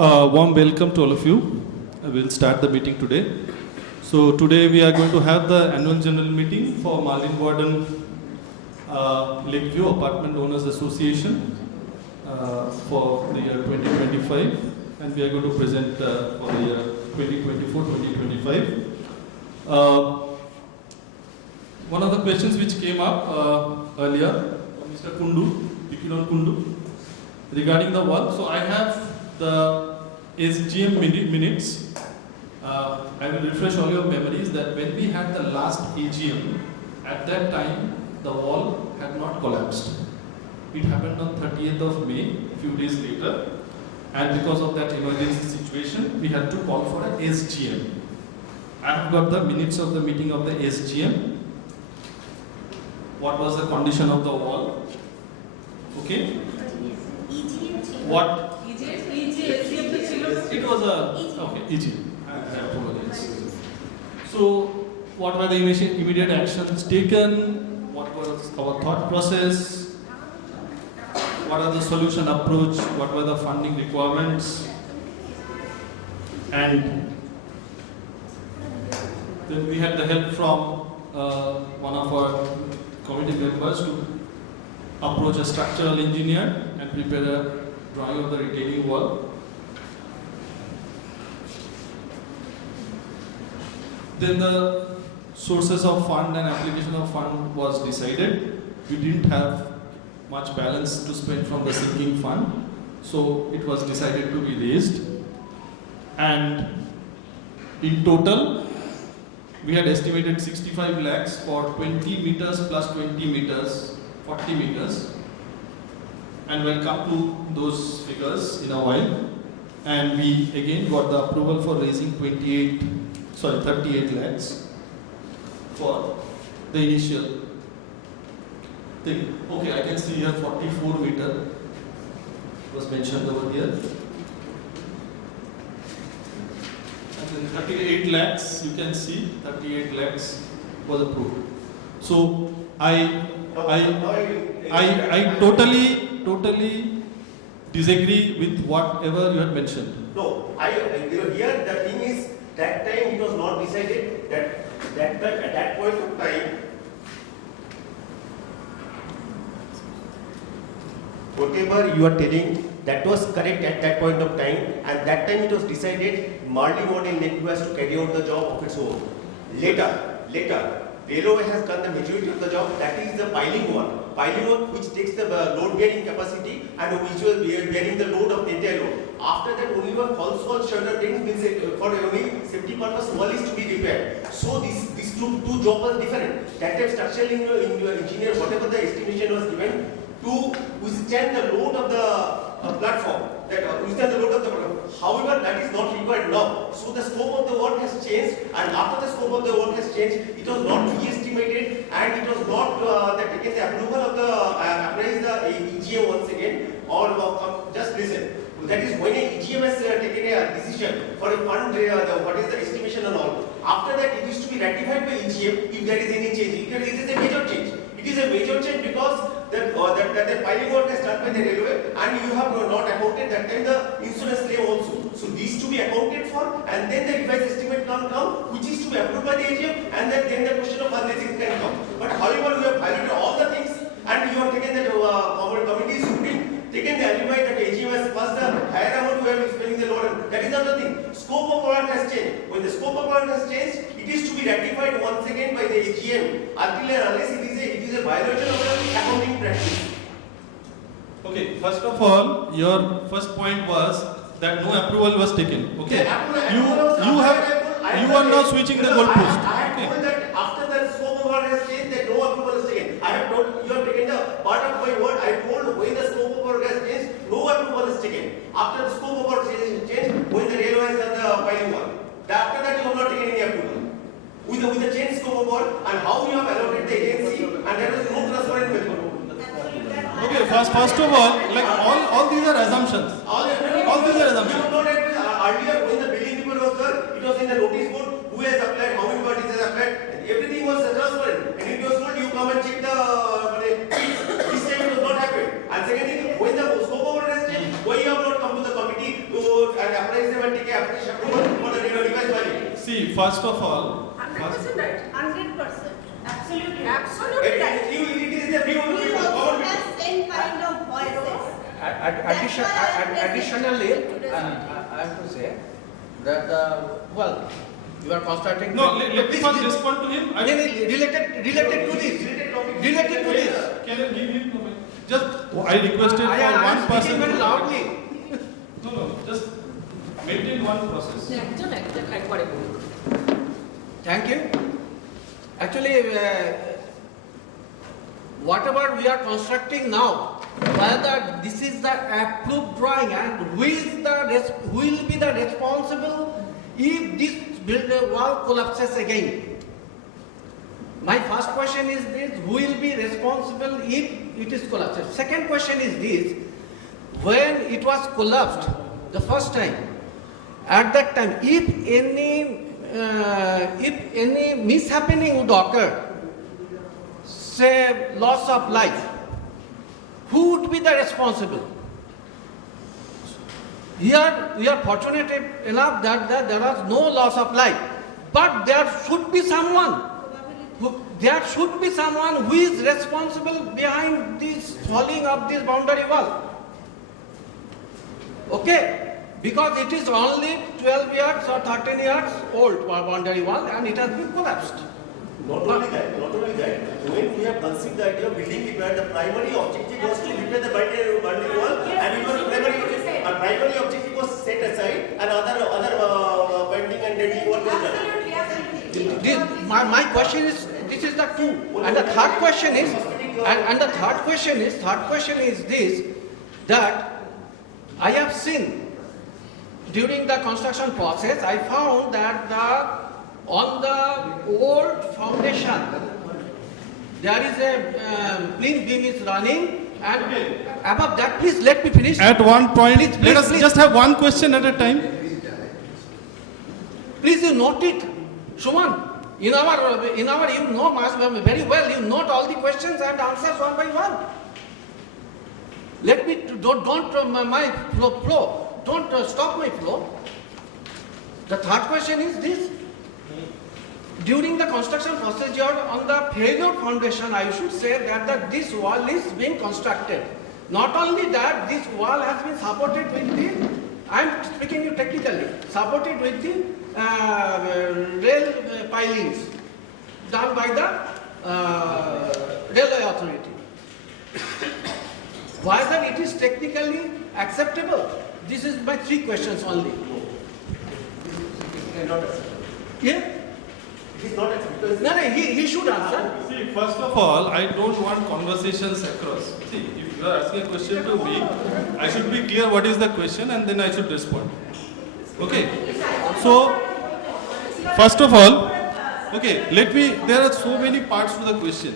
Warm welcome to all of you. We'll start the meeting today. So today we are going to have the annual general meeting for Marlin Warden Lakeview Apartment Owners Association for the year 2025, and we are going to present for the year 2024-2025. One of the questions which came up earlier, Mr. Kundu, Dikidon Kundu, regarding the wall. So I have the SGM minutes. I will refresh all your memories that when we had the last AGM, at that time the wall had not collapsed. It happened on 30th of May, a few days later, and because of that emergency situation, we had to call for an SGM. I have got the minutes of the meeting of the SGM. What was the condition of the wall? Okay. What? It was a okay. EGM. I apologize. So, what were the immediate actions taken? What was our thought process? What are the solution approach? What were the funding requirements? And then we had the help from one of our committee members to approach a structural engineer and prepare a drawing of the retaining wall. Then the sources of fund and application of fund was decided. We didn't have much balance to spend from the sinking fund, so it was decided to be raised. And in total, we had estimated 65 lakhs for 20 meters plus 20 meters, 40 meters. And we'll come to those figures in a while. And we again got the approval for raising 38 lakhs for the initial thing. Okay, I can see here 44 meter was mentioned over here. And then 38 lakhs, you can see 38 lakhs was approved. So I totally disagree with whatever you had mentioned. No, here the thing is that time it was not decided that at that point of time whatever you are telling that was correct at that point of time, and that time it was decided Marlin Warden Lakeview has to carry out the job of its own. Later Railway has done the majority of the job, that is the piling work which takes the load bearing capacity and which was bearing the load of the entire load. After that only one false wall shutter things means for only safety purpose wall is to be repaired. So these two jobs are different. That time structural engineer, whatever the estimation was given to withstand the load of the platform, withstand the load of the platform. However, that is not required now. So the scope of the work has changed, and after the scope of the work has changed, it was not re-estimated and it was not taken the approval of the appraise the EGM once again, or just listen. That is when a EGM has taken a decision for a fund, what is the estimation and all. After that, it is to be ratified by EGM if there is any change. It is a major change. It is a major change because that the piling work is done by the railway, and you have not accounted that time the insurance claim also. So these to be accounted for, and then the revised estimate can come, which is to be approved by the AGM, and then the question of fundraising can come. But however, you have violated all the things, and you have taken that committee supreme, taken the alibi that AGM has passed the higher amount where you are spending the load. That is not the thing. Scope of work has changed. When the scope of work has changed, it is to be ratified once again by the AGM until and unless it is a violation of the accounting practice. Okay, first of all, your first point was that no approval was taken. Okay, you are now switching the goalpost. I have told that after the scope of work has changed, that no approval is taken. I have told you have taken the part of my word. I told when the scope of work has changed, no approval is taken. After the scope of work has changed, when the railway has done the piling work, after that you have not taken any approval. With the change scope of work and how you have allotted the agency, and there was no transparent method. Okay, first of all, like all these are assumptions. All these are assumptions. Earlier, when the building people was there, it was in the notice board who has applied, how many parties has applied, everything was transparent, and it was told you come and check the. And second thing, when the scope of work has changed, why you have not come to the committee to and appraisal and take approval for the revised value. See, first of all, 100% right. 100%. Absolutely. It Absolutely right. is the view of We the also government. have same kind of voices. Additionally, I have to say that well, you are constructing. no, let me first respond to him. Related to this. Related to this. Can you give him comment? Just, I requested I for am one speaking person. very loudly. No, just maintain one process. একবারে বলুন। Thank you. Actually, whatever we are constructing now, whether this is the approved drawing and who will be the responsible if this wall collapses again. My first question is this: who will be responsible if it is collapsed? Second question is this: when it was collapsed the first time, at that time, if any mishappening would occur, say loss of life, who would be the responsible? Here we are fortunate enough that there was no loss of life, but there should be someone. There should be someone who is responsible behind this falling of this boundary wall. Okay? Because it is only 12 years or 13 years old boundary wall and it has been collapsed. Not only that, when we have conceived the idea of building it, where the primary objective was to repair the boundary wall, and it was primary objective was set aside, and other bending and deadly work was done. Absolutely, absolutely. My question is, this is the two. And the third question is, and the third question is this, that I have seen during the construction process, I found that on the old foundation, there is a plinth beam is running, and above that, please let me finish. At one point, Please, let us please. just have one question at a time. Please you note it, Shuman. In our you know very well. You note all the questions and answers one by one. Let me don't my flow. Don't stop my flow. The third question is this: during the construction procedure on the failure foundation, I should say that this wall is being constructed. Not only that, this wall has been supported with the, I am speaking you technically, supported with the rail pilings done by the railway authority. Whether it is technically acceptable? This is my three questions only. Yeah? It is not acceptable. No, he should answer. See, first of all, I don't want conversations across. See, if you are asking a question to me, I should be clear what is the question and then I should respond. Okay? So, first of all, okay, there are so many parts to the question.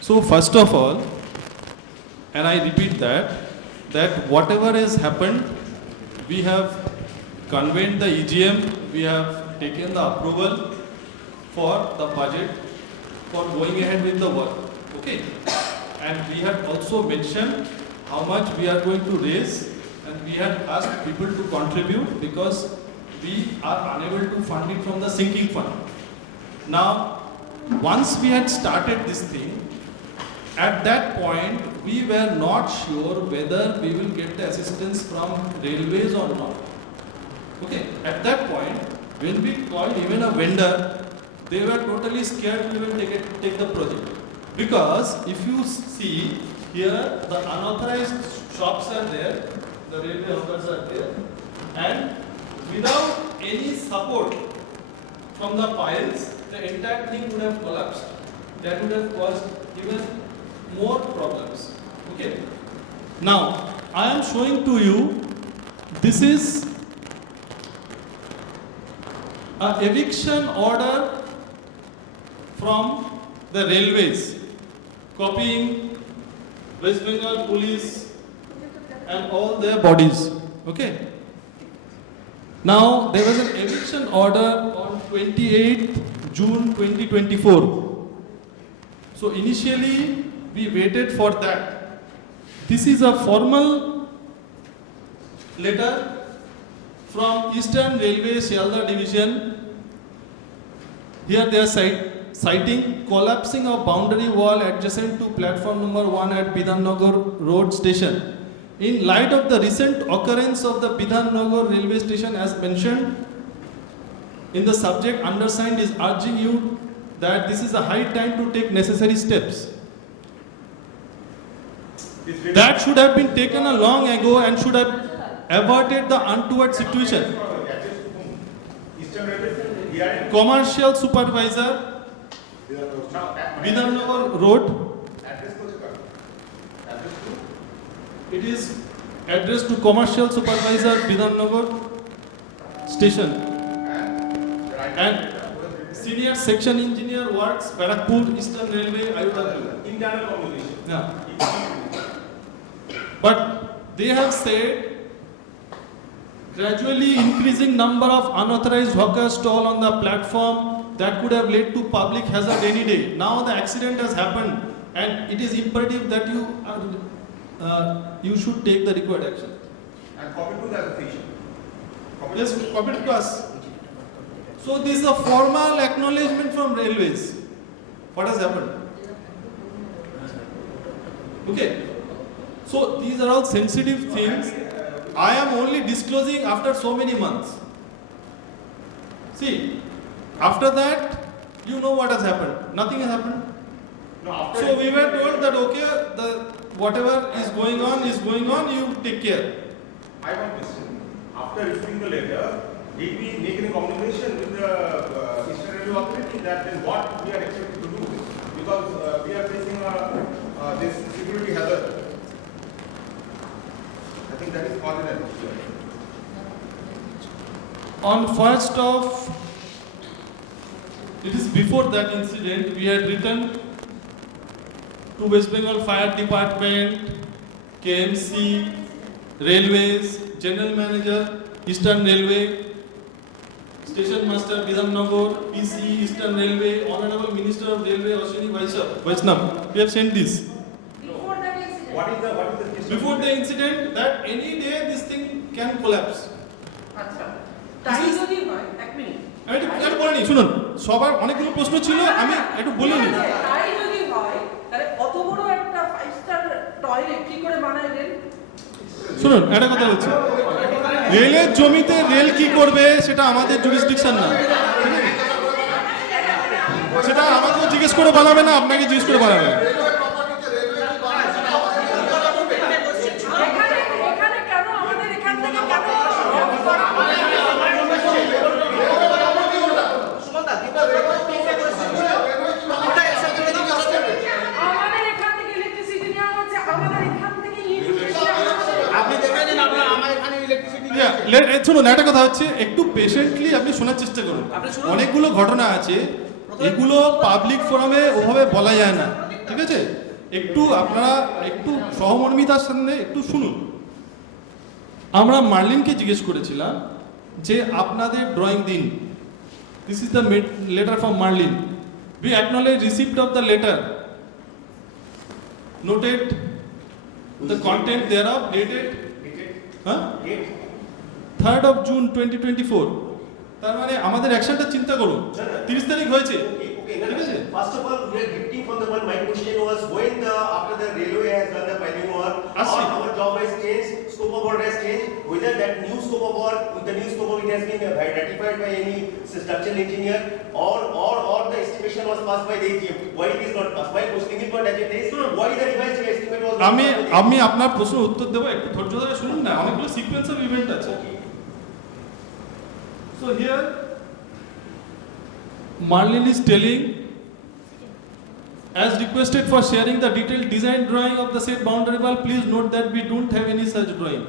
So, first of all, and I repeat that whatever has happened, we have convened the EGM, we have taken the approval for the budget for going ahead with the work. Okay? And we have also mentioned how much we are going to raise, and we have asked people to contribute because we are unable to fund it from the sinking fund. Now, once we had started this thing, at that point, we were not sure whether we will get the assistance from railways or not. Okay, at that point, when we called even a vendor, they were totally scared to even take the project. Because if you see here, the unauthorized shops are there, the railway hawkers are there, and without any support from the piles, the entire thing would have collapsed. That would have caused even more problems. Okay. Now, I am showing to you, this is an eviction order from the railways, copying West Bengal police and all their bodies. Okay. Now, there was an eviction order on 28th June 2024. So initially, we waited for that. This is a formal letter from Eastern Railway Sialda Division. Here they are citing collapsing of boundary wall adjacent to platform number 1 at Bidhannagar Road Station. In light of the recent occurrence of the Bidhannagar railway station as mentioned in the subject, undersigned is urging you that this is a high time to take necessary steps. That should have been taken a long ago and should have averted the untoward situation. Commercial supervisor, Bidhannagar Road. It is addressed to commercial supervisor, Bidhannagar Station. And senior section engineer works, Barakpur Eastern Railway, IOW. Internal communication. Yeah. But they have said gradually increasing number of unauthorized hawkers stall on the platform that could have led to public hazard any day. Now the accident has happened and it is imperative that you should take the required action. And copy to the association. Yes, copy to us. So this is a formal acknowledgement from railways. What has happened? Okay. So these are all sensitive things. I am only disclosing after so many months. See, after that, you know what has happened. Nothing has happened. No, So we were told that okay, whatever is going on, you take care. I want to question. After receiving the letter, did we make any communication with the Eastern Railway Authority that then what we are expected to do? Because we are facing this security hazard. I think that is causing an issue. On 1st of, it is before that incident, we had written to West Bengal Fire Department, KMC, Railways, General Manager, Eastern Railway, Station Master Bidhannagar, PC, Eastern Railway, Honorable Minister of Railway, Ashwini Vaishnav. We have sent this. Before that incident. What is the case? Before the incident, that any day this thing can collapse. আচ্ছা তাই যদি হয় এক minute আমি একটু বলে নিই, শুনুন, সবার অনেকগুলো প্রশ্ন ছিল, আমি একটু বলে নিই। তাই যদি হয় তাহলে অত বড় একটা 5 স্টার টয়লেট কি করে বানাইলেন? শুনুন, একটা কথা হচ্ছে, রেলের জমিতে রেল কি করবে সেটা আমাদের জুরিসডিকশন না, ঠিক আছে? সেটা আমাকেও জিজ্ঞেস করে বানাবে না, আপনাকে জিজ্ঞেস করে বানাবে না। এখানে কেন আমাদের এখান থেকে কেন আমাদের এখান থেকে ইলেকট্রিসিটি নেওয়া হচ্ছে, আমাদের এখান থেকে আপনি দেখবেন যে আমরা আমার এখানে ইলেকট্রিসিটি শুনুন, একটা কথা হচ্ছে, একটু পেশেন্টলি আপনি শোনার চেষ্টা করুন। অনেকগুলো ঘটনা আছে, এগুলো পাবলিক ফোরামে ওভাবে বলা যায় না, ঠিক আছে? একটু আপনারা একটু সহমর্মিতার সাথে একটু শুনুন। আমরা মার্লিনকে জিজ্ঞেস করেছিলাম যে আপনাদের ড্রয়িং দিন। This is the letter from Marlin. We acknowledge receipt of the letter. Noted the content thereof dated huh? 3rd of June 2024. তার মানে আমাদের অ্যাকশনটা চিন্তা করুন। 30 তারিখ হয়েছে। ঠিক আছে? First of all, we are drifting from the one. My question was when after the railway has done the piling work, or our job has changed, scope of work has changed. Whether that new scope of work, the new scope of it has been ratified by any structural engineer, or the estimation was passed by the AGM. Why it is not passed? My question is not agenda is why the revised estimate was not আমি passed by the আমি আপনার প্রশ্নের উত্তর দেবো, একটু ধৈর্য ধরে শুনুন না, অনেকগুলো সিকোয়েন্স অফ ইভেন্ট আছে। So here Marlin is telling, as requested for sharing the detailed design drawing of the said boundary wall, please note that we don't have any such drawing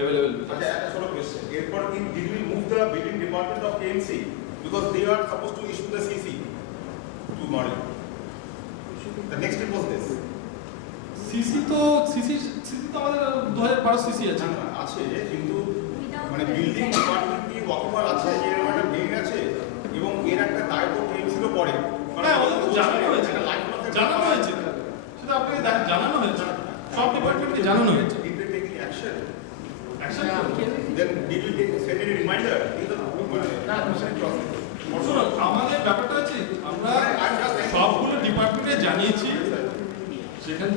available with us. That's sort of question. Airport, did we move the building department of KMC? Because they are supposed to issue the CC to Marlin. The next step was this. CC তো আমাদের 2012 CC আছে। আছে কিন্তু মানে building department কি walkover আছে, এর একটা বিল্ডিং আছে এবং এর একটা দায়িত্ব কেএমসিরও পড়ে। হ্যাঁ, ওদের তো জানানো হয়েছে, জানানো হয়েছে, সেটা আপনাকে জানানো হয়েছে, সব ডিপার্টমেন্টকে জানানো হয়েছে। Did they take any action? Action then did you send any reminder? Is the question process. শুনুন, আমাদের ব্যাপারটা হচ্ছে আমরা সবগুলো ডিপার্টমেন্টে জানিয়েছি, যেখান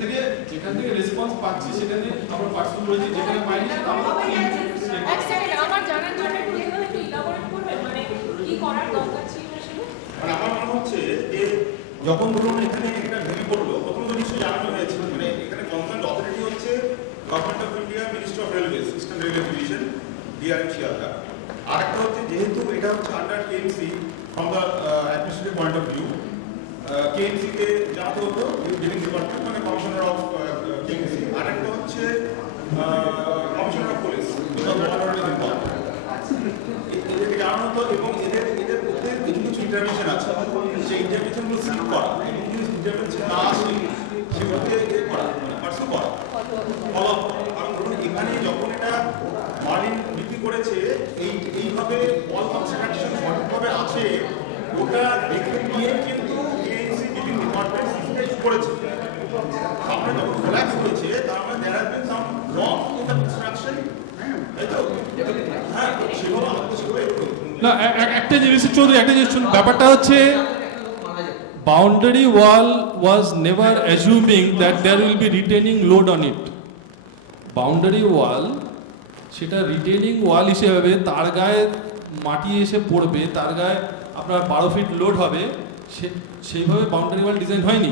থেকে রেসপন্স পাচ্ছি সেখানে আমরা পার্সেল করেছি, যেখানে পাইনি সেটা আমরা এক সেকেন্ড, আমার জানার জন্য একটু এখানে একটু ইলাবোরেট করবেন, মানে কি করার দরকার ছিল আসলে? মানে আমার মনে হচ্ছে যে যখন ধরুন এখানে একটা ভেঙে পড়লো, প্রথম তো নিশ্চয়ই জানানো হয়েছে, মানে এখানে কনসার্ন অথরিটি হচ্ছে government of India, ministry of railways, eastern railway division, DRM Sealdah. আর একটা হচ্ছে যেহেতু এটা হচ্ছে under KMC from the administrative point of view, KMC কে জানাতে হতো বিলিং ডিপার্টমেন্ট, মানে কমিশনার অফ কেএমসি। আর একটা হচ্ছে কমিশনার অফ পুলিশ, এদেরকে জানানো হতো, এবং এদের মধ্যে কিছু ইন্টারভেনশন আছে, সেই ইন্টারভেনশনগুলো স্লিপ করা, এবং কিছু ইন্টারভেনশন না আসলে সেগুলোকে করা, মানে পার্সু করা, ফলো আপ করা। কারণ ধরুন এখানে যখন এটা মার্লিন বিক্রি করেছে, এইভাবে অল কনস্ট্রাকশন সঠিকভাবে আছে, ওটা দেখে নিয়ে কিন্তু এএনসি বিলিং ডিপার্টমেন্ট সিস্টেম করেছে। সামনে যখন কোল্যাপস হয়েছে, তার মানে there has been some wrong in the construction, তাই তো? হ্যাঁ, সেগুলো আমাদের সেগুলো না, একটা জিনিস চৌধুরী, একটা জিনিস শুনুন, ব্যাপারটা হচ্ছে boundary wall was never assuming that there will be retaining load on it. Boundary wall সেটা রিটেনিং ওয়াল হিসেবে তার গায়ে মাটি এসে পড়বে, তার গায়ে আপনার 12 ফিট লোড হবে, সেইভাবে বাউন্ডারি ওয়াল ডিজাইন হয়নি।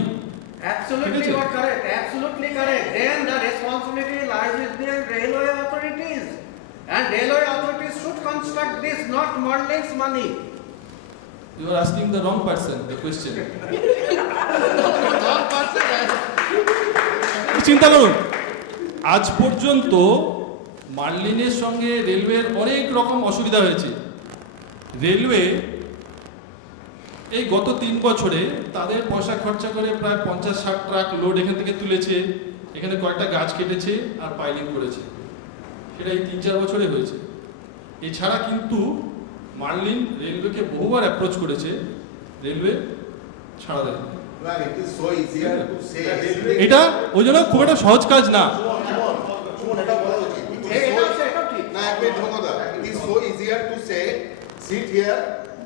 Absolutely you are correct. Absolutely correct. Then the responsibility lies with the railway authorities. And railway authorities should construct this, not Merlin's money. You are asking the wrong person the question. Wrong person. চিন্তা করুন, আজ পর্যন্ত মার্লিনের সঙ্গে রেলওয়ের অনেক রকম অসুবিধা হয়েছে। রেলওয়ে এই গত 3 বছরে তাদের পয়সা খরচা করে প্রায় 50-60 ট্রাক লোড এখান থেকে তুলেছে, এখানে কয়েকটা গাছ কেটেছে আর পাইলিং করেছে। সেটা এই 3-4 বছরে হয়েছে। এছাড়া কিন্তু মার্লিন রেলওয়েকে বহুবার অ্যাপ্রোচ করেছে, রেলওয়ে ছাড়া দেয়। Well, it is so easier to say. এটা ওই জন্য খুব একটা সহজ কাজ না। Now, it is so easier to say, sit here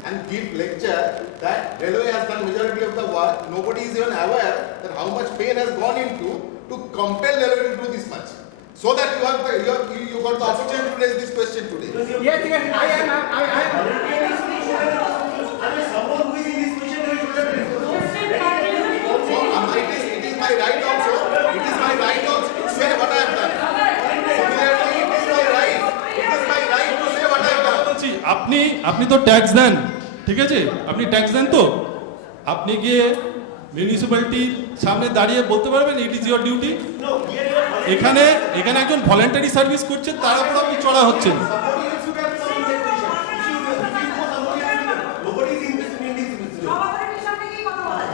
and give lecture that railway has done majority of the work. Nobody is even aware that how much pain has gone into to compel railway to do this much. So that you got the opportunity to raise this question today. Yes, I am. Someone who is in this position will So, it is my right also. It is my right also to say what I have done. Similarly, it is my right. It is my right to say what I have done. বলছি, আপনি তো tax দেন, ঠিক আছে? আপনি tax দেন তো? আপনি গিয়ে মিউনিসিপ্যালিটির সামনে দাঁড়িয়ে বলতে পারবেন ইট ইজ ইওর ডিউটি? এখানে একজন ভলান্টারি সার্ভিস করছে, তার উপর আপনি চড়া হচ্ছেন।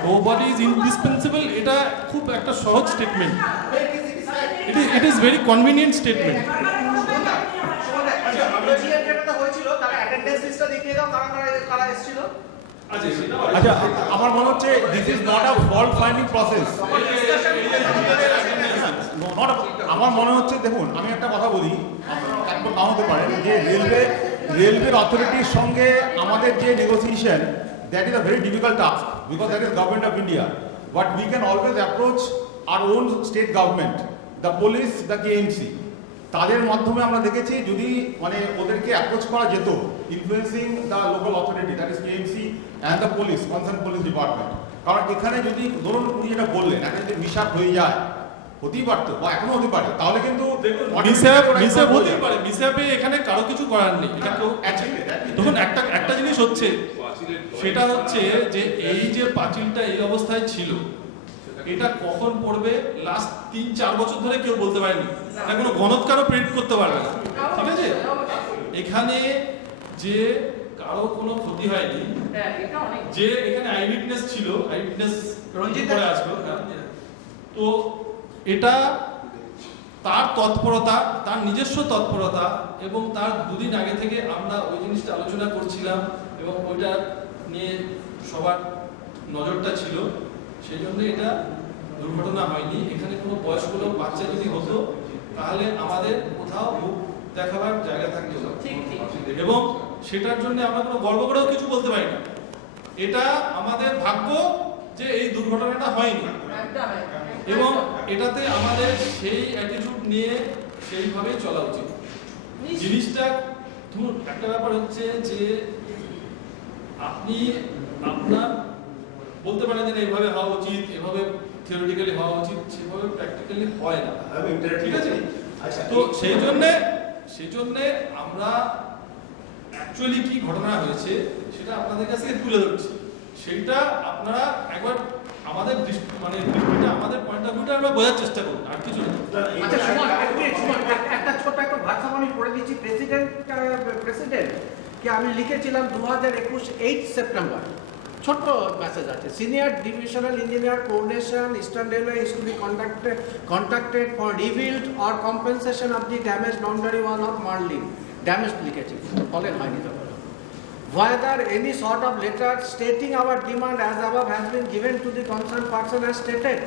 Nobody is indispensable, এটা খুব একটা সহজ statement. It is very convenient statement. আচ্ছা, আমার মনে হচ্ছে this is not a fault finding process. আমার মনে হচ্ছে, দেখুন আমি একটা কথা বলি, একবার নাও হতে পারে যে রেলওয়ের অথরিটির সঙ্গে আমাদের যে negotiation, that is a very difficult task because that is government of India, but we can always approach our own state government, the police, the KMC. তাদের মাধ্যমে আমরা দেখেছি যদি মানে ওদেরকে অ্যাপ্রোচ করা যেত, influencing the local authority, that is KMC and the police, concern police department. কারণ এখানে যদি ধরুন উনি যেটা বললেন, একটা যদি মিশাপ হয়ে যায়, হতেই পারতো বা এখনো হতে পারে, তাহলে কিন্তু মিসঅ্যাপ হতেই পারে। মিসঅ্যাপে এখানে কারো কিছু করার নেই। এটা কেউ তখন একটা জিনিস হচ্ছে, সেটা হচ্ছে যে এই যে পাঁচিলটা এই অবস্থায় ছিল, এটা কখন পড়বে লাস্ট 3-4 বছর ধরে কেউ বলতে পারেনি। এটা কোনো গণৎকারও প্রেডিক্ট করতে পারবে না, ঠিক আছে? এখানে যে কারো কোনো ক্ষতি হয়নি, যে এখানে আই উইটনেস ছিল, আই উইটনেস রঞ্জিত করে আসবে, তো এটা তার তৎপরতা, তার নিজস্ব তৎপরতা, এবং তার 2 দিন আগে থেকে আমরা ওই জিনিসটা আলোচনা করছিলাম এবং ওইটা নিয়ে সবার নজরটা ছিল, সেই জন্য এটা দুর্ঘটনা হয়নি। এখানে কোনো বয়স্ক লোক, বাচ্চা যদি হতো তাহলে আমাদের কোথাও মুখ দেখাবার জায়গা থাকতো না। এবং সেটার জন্য আমরা কোনো গর্ব করেও কিছু বলতে পারি না। এটা আমাদের ভাগ্য যে এই দুর্ঘটনাটা হয়নি, একদম এবং এটাতে আমাদের সেই অ্যাটিটিউড নিয়ে সেইভাবেই চলা উচিত। জিনিসটা ধরুন একটা ব্যাপার হচ্ছে যে আপনি আপনার বলতে পারেন যে এইভাবে হওয়া উচিত, এভাবে থিওরিটিক্যালি হওয়া উচিত, সেভাবে প্র্যাকটিক্যালি হয় না, ঠিক আছে? আচ্ছা, তো সেই জন্যে আমরা অ্যাকচুয়ালি কি ঘটনা হয়েছে সেটা আপনাদের কাছে তুলে ধরছি। সেইটা আপনারা একবার আমাদের দৃষ্টিটা, আমাদের পয়েন্ট অফ ভিউটা আমরা বোঝার চেষ্টা করুন, আর কিছু না। আচ্ছা সুমন, একটা ছোট একটা হোয়াটসঅ্যাপ আমি পড়ে দিচ্ছি প্রেসিডেন্ট কে আমি লিখেছিলাম 2021 8 সেপ্টেম্বর। ছোট্ট মেসেজ আছে, senior divisional engineer coordination eastern railway is to be contacted for rebuild or compensation of the damage boundary wall of Marlin. Damage লিখেছি, ফলের হয়নি তো। Whether any sort of letter stating our demand as above has been given to the concerned person as stated.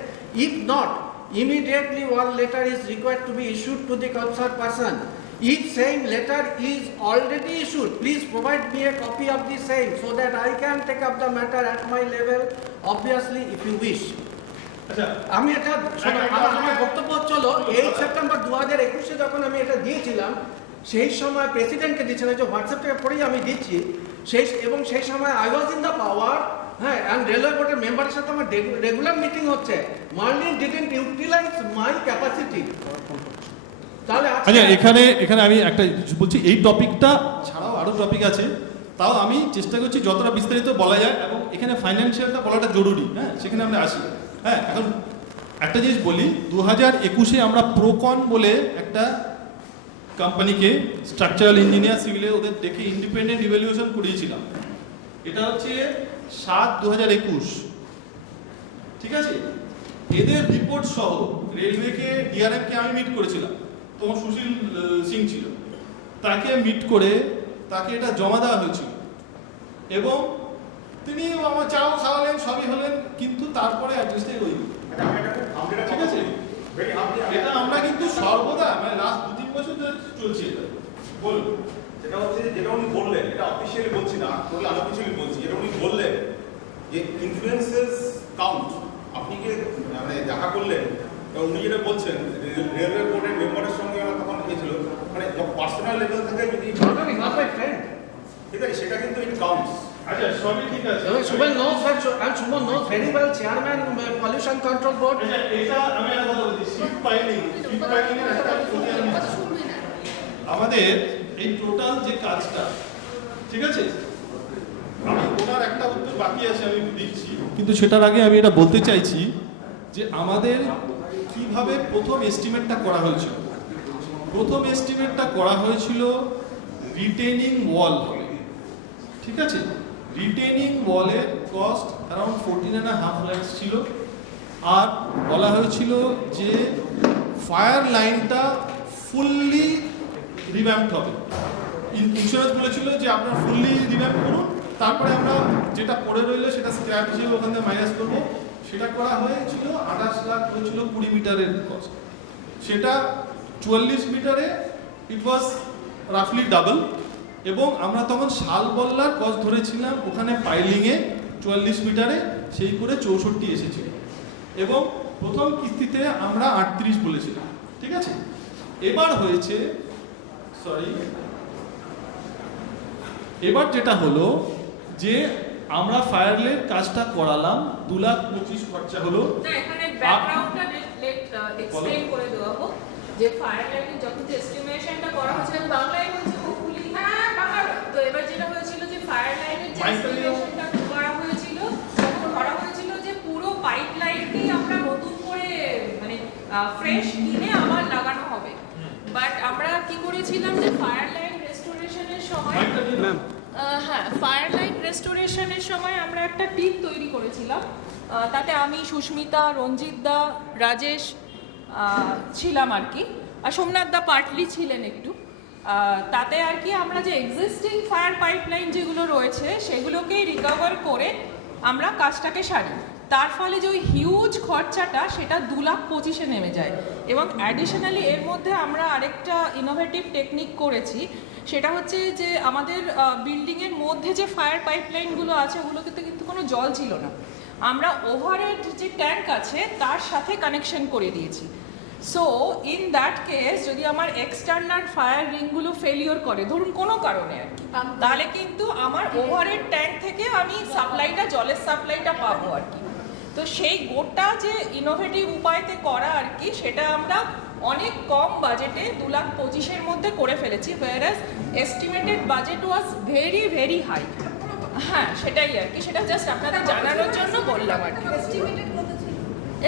If not, immediately one letter is required to be issued to the concerned person. If same letter is already issued, please provide me a copy of the same so that I can take up the matter at my level, obviously if you wish. আমি এটা আমার বক্তব্য হচ্ছিল 8 September 2021 যখন আমি এটা দিয়েছিলাম, সেই সময় প্রেসিডেন্টকে দিচ্ছিলাম, যে হোয়াটসঅ্যাপ থেকে পড়েই আমি দিচ্ছি, সেই সময় I was in the power, হ্যাঁ, অ্যান্ড রেলওয়ে বোর্ডের মেম্বারের সাথে আমার রেগুলার মিটিং হচ্ছে। Marlin didn't utilise my capacity. তাহলে আচ্ছা, এখানে আমি একটা বলছি, এই টপিকটা ছাড়াও আরো টপিক আছে, তাও আমি চেষ্টা করছি যতটা বিস্তারিত বলা যায়, এবং এখানে ফাইন্যান্সিয়ালটা বলাটা জরুরি, হ্যাঁ, সেখানে আমরা আসি। হ্যাঁ, এখন একটা জিনিস বলি, 2021 আমরা প্রোকন বলে একটা কোম্পানিকে স্ট্রাকচারাল ইঞ্জিনিয়ার সিভিলে ওদের দেখে ইন্ডিপেন্ডেন্ট ইভ্যালুয়েশন করিয়েছিলাম। এটা হচ্ছে 7/2021, ঠিক আছে? এদের রিপোর্ট সহ রেলওয়েকে, ডিআরএমকে আমি মিট করেছিলাম, তখন সুশীল সিং ছিল, তাকে মিট করে তাকে এটা জমা দেওয়া হয়েছিল, এবং তিনি আমার চাও খাওয়ালেন, সবই হলেন, কিন্তু তারপরে অ্যাড্রেসটাই ওই, ঠিক আছে? এটা আমরা কিন্তু সর্বদা মানে লাস্ট 2-3 বছর ধরে চলছে এটা। বলুন, যেটা হচ্ছে যেটা উনি বললেন, এটা অফিসিয়ালি বলছি না, টোটাল আনঅফিসিয়ালি বলছি, এটা উনি বললেন যে ইনফ্লুয়েন্সেস কাউন্ট। আপনি কি মানে দেখা করলেন, উনি যেটা বলছেন রেলওয়ে বোর্ডের মেম্বারের সঙ্গে আমার তখন গিয়েছিল, মানে পার্সোনাল লেভেল থেকে যদি ঠিক আছে, সেটা কিন্তু ইট কাউন্টস। আচ্ছা, সবই ঠিক আছে। Subal knows that, and Subal knows very well, Chairman, Pollution Control Board. এটা আমি একটা কথা বলছি, শিপ পাইলিং এর একটা আমাদের এই টোটাল যে কাজটা, ঠিক আছে, আমি ওনার একটা উত্তর বাকি আছে, আমি দিচ্ছি, কিন্তু সেটার আগে আমি এটা বলতে চাইছি যে আমাদের কিভাবে প্রথম এস্টিমেটটা করা হয়েছিল। প্রথম এস্টিমেটটা করা হয়েছিল রিটেনিং ওয়াল হবে, ঠিক আছে? রিটেনিং ওয়ালের কস্ট অ্যারাউন্ড 14.5 লাখ ছিল, আর বলা হয়েছিল যে ফায়ার লাইনটা ফুললি রিভ্যাম্পড হবে। ইন্স্যুরেন্স বলেছিল যে আপনারা ফুললি রিভ্যাম্প করুন, তারপরে আমরা যেটা পড়ে রইলো সেটা স্ক্র্যাপ হিসেবে ওখান থেকে মাইনাস করবো। সেটা করা হয়েছিল 28 লাখ হয়েছিল 20 মিটারের কস্ট, সেটা 44 মিটারে ইট ওয়াজ রাফলি ডাবল, এবং আমরা তখন শালবল্লার কস্ট ধরেছিলাম ওখানে পাইলিংয়ে 44 মিটারে, সেই করে 64 এসেছিল, এবং প্রথম কিস্তিতে আমরা 38 বলেছিলাম, ঠিক আছে? এবার হয়েছে এবার যেটা হলো যে আমরা ফায়ারলের কাজটা করালাম, 2,25,000 খরচা হলো। না, এখানে ব্যাকগ্রাউন্ডটা এক্সপ্লেইন করে দেওয়া হোক যে ফায়ার লাইনের যখন এস্টিমেশনটা করা হয়েছিল, বাংলায় বলছে ফুলি, হ্যাঁ বাংলা, তো এবার যেটা হয়েছিল যে ফায়ার লাইনের যে এস্টিমেশনটা করা হয়েছিল, তখন ধরা হয়েছিল যে পুরো পাইপ লাইনকেই আমরা নতুন করে মানে ফ্রেশ কিনে আবার লাগানো হবে। বাট আমরা কি করেছিলাম যে ফায়ার লাইন রেস্টোরেশনের সময়, হ্যাঁ, ফায়ার লাইন রেস্টোরেশনের সময় আমরা একটা টিম তৈরি করেছিলাম, তাতে আমি, সুস্মিতা, রঞ্জিত দা, রাজেশ ছিলাম আর কি, আর সোমনাথ দা পার্টলি ছিলেন একটু। তাতে আর কি আমরা যে এক্সিস্টিং ফায়ার পাইপলাইন যেগুলো রয়েছে সেগুলোকেই রিকভার করে আমরা কাজটাকে সারি। তার ফলে যে ওই হিউজ খরচাটা সেটা 2,25,000-এ নেমে যায়। এবং অ্যাডিশনালি এর মধ্যে আমরা আরেকটা ইনোভেটিভ টেকনিক করেছি, সেটা হচ্ছে যে আমাদের বিল্ডিংয়ের মধ্যে যে ফায়ার পাইপলাইনগুলো আছে ওগুলোতে কিন্তু কোনো জল ছিল না, আমরা ওভারহেড যে ট্যাঙ্ক আছে তার সাথে কানেকশন করে দিয়েছি। সো ইন দ্যাট কেস যদি আমার এক্সটার্নাল ফায়ার রিংগুলো ফেলিওর করে ধরুন কোনো কারণে আর কি, তাহলে কিন্তু আমার ওভারহেড ট্যাঙ্ক থেকে আমি সাপ্লাইটা, জলের সাপ্লাইটা পাবো আর কি। তো সেই গোটা যে ইনোভেটিভ উপায়তে করা আর কি, সেটা আমরা অনেক কম বাজেটে 2,25,000-এর মধ্যে করে ফেলেছি, whereas estimated budget was very very high. হ্যাঁ সেটাই আর কি, সেটা জাস্ট আপনাদের জানানোর জন্য বললাম আর কি।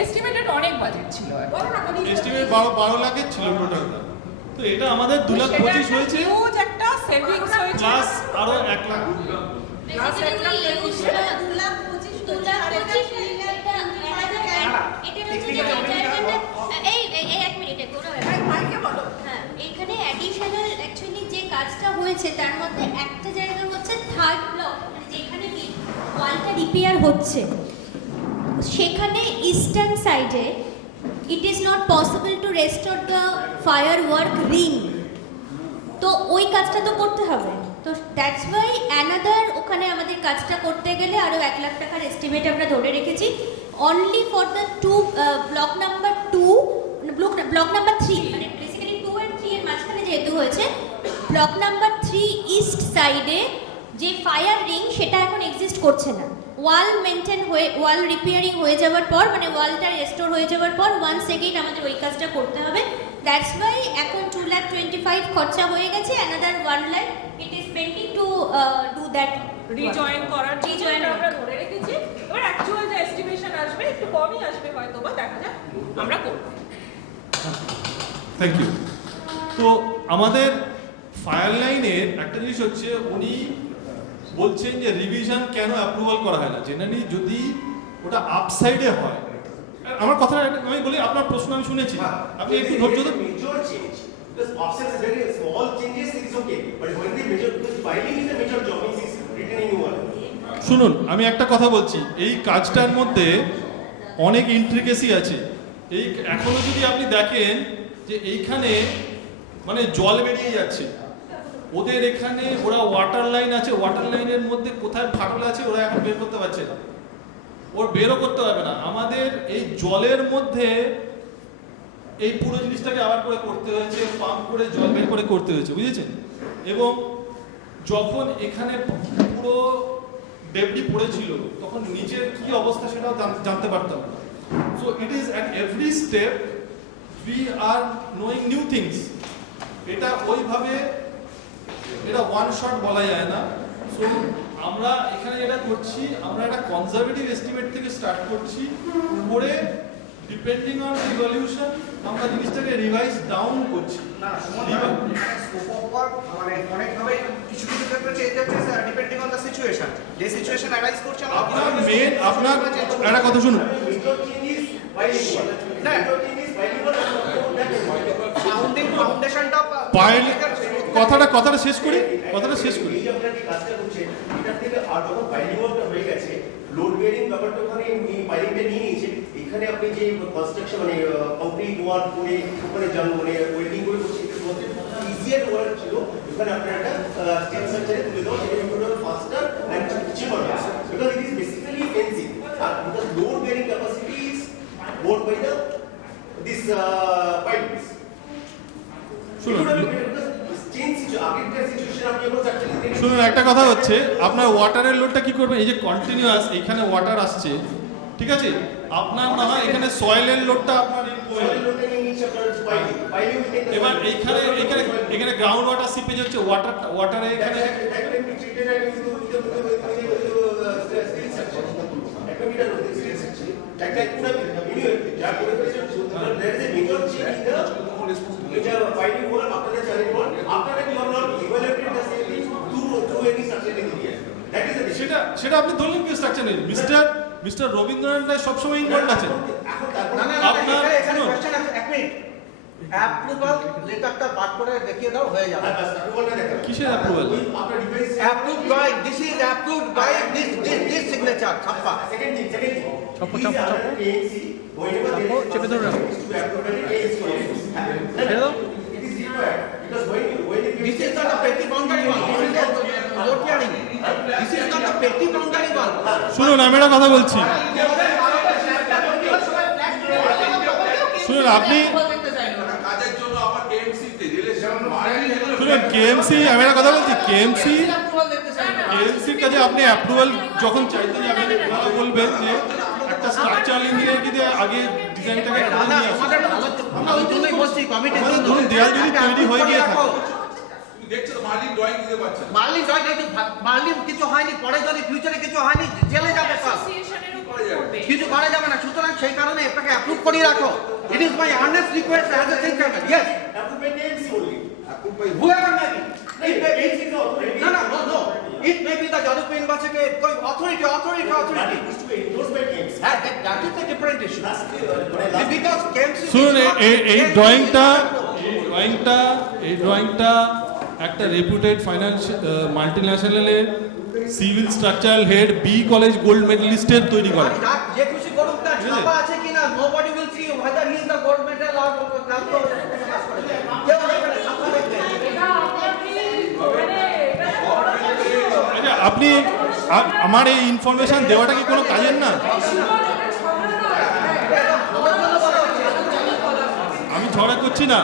এস্টিমেটেড অনেক বাজেট ছিল আর কি। এস্টিমেট 12 লাখের ছিল টোটালটা। তো এটা আমাদের 2,25,000 হয়েছে, হিউজ একটা সেভিংস হয়েছে, প্লাস আরো 1 লাখ। এখানে অ্যাডিশনাল অ্যাকচুয়ালি যে কাজটা হয়েছে তার মধ্যে একটা জায়গা হচ্ছে থার্ড ব্লক, যেখানে ওয়ালটা রিপেয়ার হচ্ছে সেখানে ইস্টার্ন সাইডে it is not possible to restore the fire work ring, তো ওই কাজটা তো করতে হবে। তো দ্যাটস ওয়াই অ্যানাদার ওখানে আমাদের কাজটা করতে গেলে আরও 1 লাখ টাকার এস্টিমেট আমরা ধরে রেখেছি only for the block number 3, মানে বেসিক্যালি 2 and 3 এর মাঝখানে যেহেতু হয়েছে, ব্লক নাম্বার 3 ইস্ট সাইডে যে ফায়ার রিং সেটা এখন এক্সিস্ট করছে না। ওয়াল মেনটেন হয়ে, ওয়াল রিপেয়ারিং হয়ে যাওয়ার পর, মানে ওয়ালটা রেস্টোর হয়ে যাওয়ার পর ওয়ান্স এগেইন আমাদের ওই কাজটা করতে হবে। দ্যাটস ওয়াই এখন 2,25,000 খরচা হয়ে গেছে, another 1 lakh it is pending to do that rejoin করার আমরা ধরে রেখেছি। এবার অ্যাকচুয়াল যে এস্টিমেশন আসবে একটু কমই আসবে হয়তো, বা দেখা যাক, আমরা করব। Thank you. তো আমাদের ফায়ার লাইনের একটা জিনিস হচ্ছে, উনি বলছেন যে রিভিশন কেন অ্যাপ্রুভাল করা হয় না, জেনারেলি যদি ওটা আপসাইডে হয়। আমার কথা আমি বলি, আপনার প্রশ্ন আমি শুনেছি, আপনি একটু ধৈর্য ধরুন। Major change, because offset is very small changes is okay, but when the major, because filing is a major job, means it's written in one. শুনুন, আমি একটা কথা বলছি, এই কাজটার মধ্যে অনেক ইন্ট্রিকেসি আছে। এই এখনো যদি আপনি দেখেন যে এইখানে মানে জল বেরিয়ে যাচ্ছে, ওদের এখানে ওরা ওয়াটার লাইন আছে, ওয়াটার লাইনের মধ্যে কোথায় ফাটল আছে ওরা এখন বের করতে পারছে না, ওর বেরও করতে পারবে না। আমাদের এই জলের মধ্যে এই পুরো জিনিসটাকে আবার করে করতে হয়েছে, পাম্প করে জল বের করে করতে হয়েছে, বুঝেছেন? এবং যখন এখানে পুরো ডেবরি পড়েছিল তখন নিচের কি অবস্থা সেটাও জানতে পারতাম। So it is at every step we are knowing new things. এটা ওইভাবে এটা ওয়ান শট বলা যায় না। সো আমরা এখানে যেটা করছি, আমরা একটা কনজারভেটিভ এস্টিমেট থেকে স্টার্ট করছি, করে ডিপেন্ডিং অন রিভলিউশন আমরা জিনিসটাকে রিভাইজ ডাউন করছি। না স্কোপ অফ ওয়ার্ক মানে অনেকভাবে কিছু কিছু ক্ষেত্রে চেঞ্জ হচ্ছে ডিপেন্ডিং অন দ্য সিচুয়েশন, যে সিচুয়েশন অ্যারাইজ করছে আপনার মেন, আপনার একটা কথা শুনুন, Major change is filing one. Major change is filing one. ফাউন্ডেশনটা কথাটা শেষ করি। এই যে আপনারা যে কাজটা করছেন, এটার থেকে আর যখন ফাইলিং ওয়ার্কটা হয়ে গেছে, লোড বেয়ারিং ব্যাপারটা ওখানে ফাইলিংটা নিয়ে নিয়েছে, এখানে আপনি যে কনস্ট্রাকশন মানে কমপ্লিট ওয়ার্ক করে ওখানে মানে ওয়েল্ডিং করে করছেন, এটার মধ্যে ইজিয়ার ওয়ার্ক ছিল। ওখানে আপনার একটা স্টেপ স্ট্রাকচারে তুলে দেওয়া, সেটা importable faster and cheaper, because it is basically fencing, আর because load bearing capacity is borne by the this pipes. শুনুন, একটা কথা হচ্ছে, আপনার ওয়াটারের লোডটা কি করবেন, এই যে কন্টিনিউয়াস এখানে ওয়াটার আসছে, ঠিক আছে, আপনার না হয় এখানে সয়েলের লোডটা আপনার এবার এখানে গ্রাউন্ড ওয়াটার সিপেজ হচ্ছে, ওয়াটারে এখানে সেটা আপনি ধরলেন কি স্ট্রাকচার নেই। মিস্টার রবীন্দ্রনাথ রায় সবসময় ইনভলভ আছেন। আপনার শুনুন, অ্যাপ্রুভাল লেটারটা বার করে দেখিয়ে দাও হয়ে যাবে। কিসের approval? Approved by, this is approved by this signature ছাপ্পা। চেপে ধরে রাখো। This is not a petty boundary wall. This is a road clearing. This is not a petty boundary wall. শুনুন, আমি একটা কথা বলছি। শুনুন, আপনি শুনুন, কেএমসি, আমি একটা কথা বলছি, কেএমসির কাছে আপনি অ্যাপ্রুভাল যখন চাইতে যাবেন, ওনারা বলবেন যে একটা স্ট্রাকচারাল ইঞ্জিনিয়ার কি দিয়ে আগে ডিজাইনটাকে করে নিয়ে আসুন। আমরা ওই জন্যই বলছি কমিটি ধরুন দেয়াল যদি তৈরি হয়ে গিয়ে থাকে, মার্লিন ড্রয়িং মার্লিন কিছু হয়নি, পরে যদি ফিউচারে কিছু হয়নি জেলে যাবে সব, অ্যাসোসিয়েশনের উপর করবে। কিছু করা যাবে না। সুতরাং সেই কারণে এটাকে অ্যাপ্রুভ করিয়ে রাখো। It is my Ernst request as a thinker. Yes, whoever may be. It may be. No. It may be the Jadavpur University authority. That is a different issue. Because KMC শুনুন, এই ড্রয়িংটা একটা reputed financial মাল্টিন্যাশনালের civil structural head B college gold মেডেলিস্টের তৈরি করা। যে খুশি করুক, তার ছাপা আছে কিনা, nobody will see whether he is the gold medal or not. কেউ দেখবে না, ছাপা দেখবে। আচ্ছা, আপনি আমার এই ইনফরমেশন দেওয়াটা কি কোনো কাজের না? আমি ঝগড়া করছি না,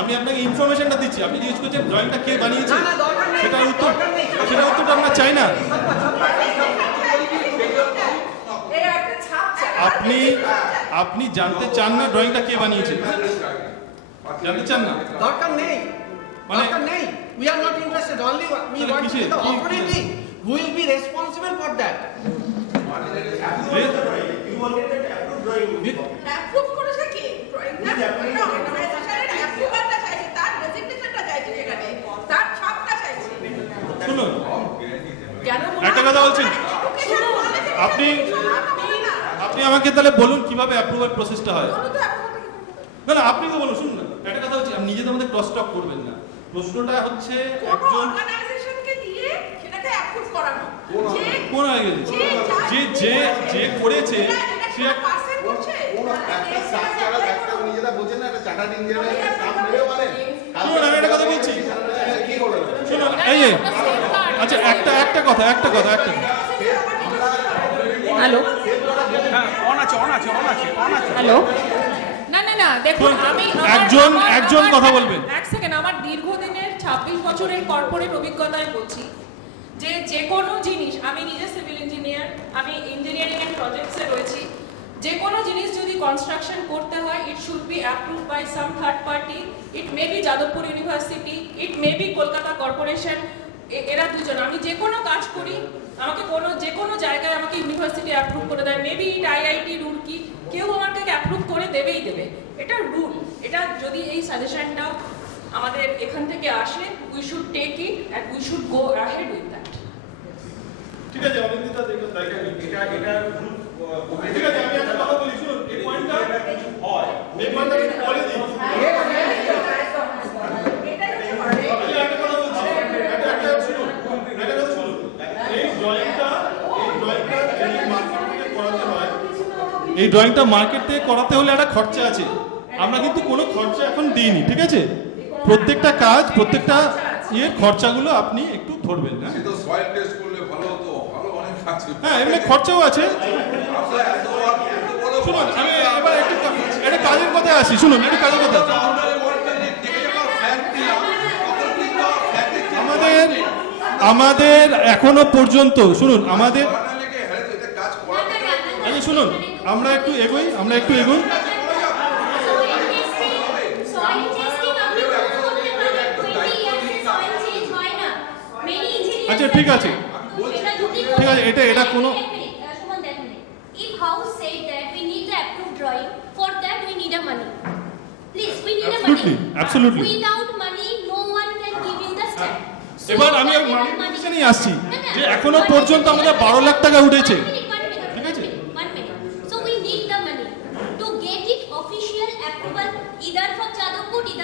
আমি আপনাকে ইনফরমেশনটা দিচ্ছি। আপনি জিজ্ঞেস করছেন ড্রয়িংটা কে বানিয়েছে, সেটার উত্তরটা আমরা চাই না। আপনি জানতে চান না ড্রয়িংটা কে বানিয়েছে, জানতে চান না? দরকার নেই, দরকার নেই। We are not interested. Only we want the authority who will be responsible for that. You wanted that approved drawing. Approve করেছে কি ড্রয়িংটা? অর্গানাইজেশনের অ্যাপ্রুভালটা চাইছে, তার রেজিগনেশনটা চাইছে, সেখানে তার ছাপটা চাইছে। শুনুন, কেন একটা কথা বলছেন, আপনি আমাকে তাহলে বলুন কিভাবে অ্যাপ্রুভাল প্রসেসটা হয়। না, আপনি তো বলুন। শুনুন না, একটা কথা হচ্ছে, আপনি নিজেদের মধ্যে ক্রস টক করবেন না। প্রশ্নটা হচ্ছে একজন অর্গানাইজেশনকে দিয়ে সেটাকে অ্যাপ্রুভ করানো। কোন যে করেছে সে পার্সেন্ট করছে। কোন একটা স্ট্রাকচারাল একটা নিজেরা বোঝেন না, একটা চার্টার্ড ইঞ্জিনিয়ারের স্টাফ মেরেও বলেন। শুনুন, আমি একটা কথা বলছি। কি করবে? শুনুন, এই যে আচ্ছা, একটা কথা। হ্যালো, অন আছে। হ্যালো। না, দেখুন, আমি একজন কথা বলবেন। এক সেকেন্ড, আমার দীর্ঘদিনের 26 বছরের কর্পোরেট অভিজ্ঞতায় বলছি যে কোনো জিনিস, আমি নিজে সিভিল ইঞ্জিনিয়ার, আমি ইঞ্জিনিয়ারিং এন্ড প্রজেক্টসে রয়েছি, যে কোনো জিনিস যদি কনস্ট্রাকশন করতে হয়, it should be approve by some third party. It may be Jadavpur university, it may be Kolkata corporation, এরা দুজন। আমি যে কোনো কাজ করি, আমাকে যে কোনো জায়গায় আমাকে ইউনিভার্সিটি অ্যাপ্রুভ করে দেয়। মেবি ইট আইআইটি রুরকি, কেউ আমাকে অ্যাপ্রুভ করে দেবেই দেবে। এটা রুল। এটা যদি এই সাজেশনটা আমাদের এখান থেকে আসে, we should take it and we should go ahead with that. ঠিক আছে, অনিন্দিতা দেখুন, এটা ঠিক আছে, আমি একটা কথা বলি। শুনুন, এই পয়েন্টটা হয়, এই পয়েন্টটা আমি বলে দিই। এই ড্রয়িংটা মার্কেট থেকে করাতে হলে একটা খরচা আছে। আমরা কিন্তু কোনো খরচা এখন দিইনি, ঠিক আছে? প্রত্যেকটা কাজ, প্রত্যেকটা খরচাগুলো আপনি একটু ধরবেন না। তো সয়েল টেস্ট করলে ভালো হতো, ভালো অনেক আছে। হ্যাঁ, এমনি খরচাও আছে। শুনুন, আমি এবার একটা কাজের কথা আসি। শুনুন, একটু কাজের কথা। আমাদের এখনো পর্যন্ত শুনুন, আমাদের শুনুন, আমরা একটু এগোই। আচ্ছা, ঠিক আছে, এটা কোনো If house said that we need the approved drawing, for that we need a money. Please, we need a money. Absolutely. Without money, no one can give you the stamp. এবার আমি মানিয়ে আসছি যে এখনো পর্যন্ত আমাদের 12 লাখ টাকা উঠেছে। ঠিক আছে? One minute. So we need the money to get it official approval either for Jadavpur, either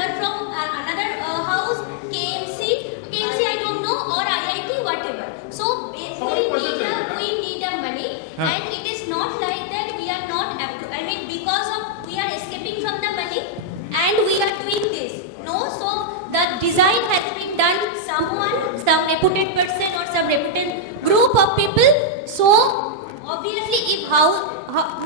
reputed person or some reputed group of people. So obviously if house,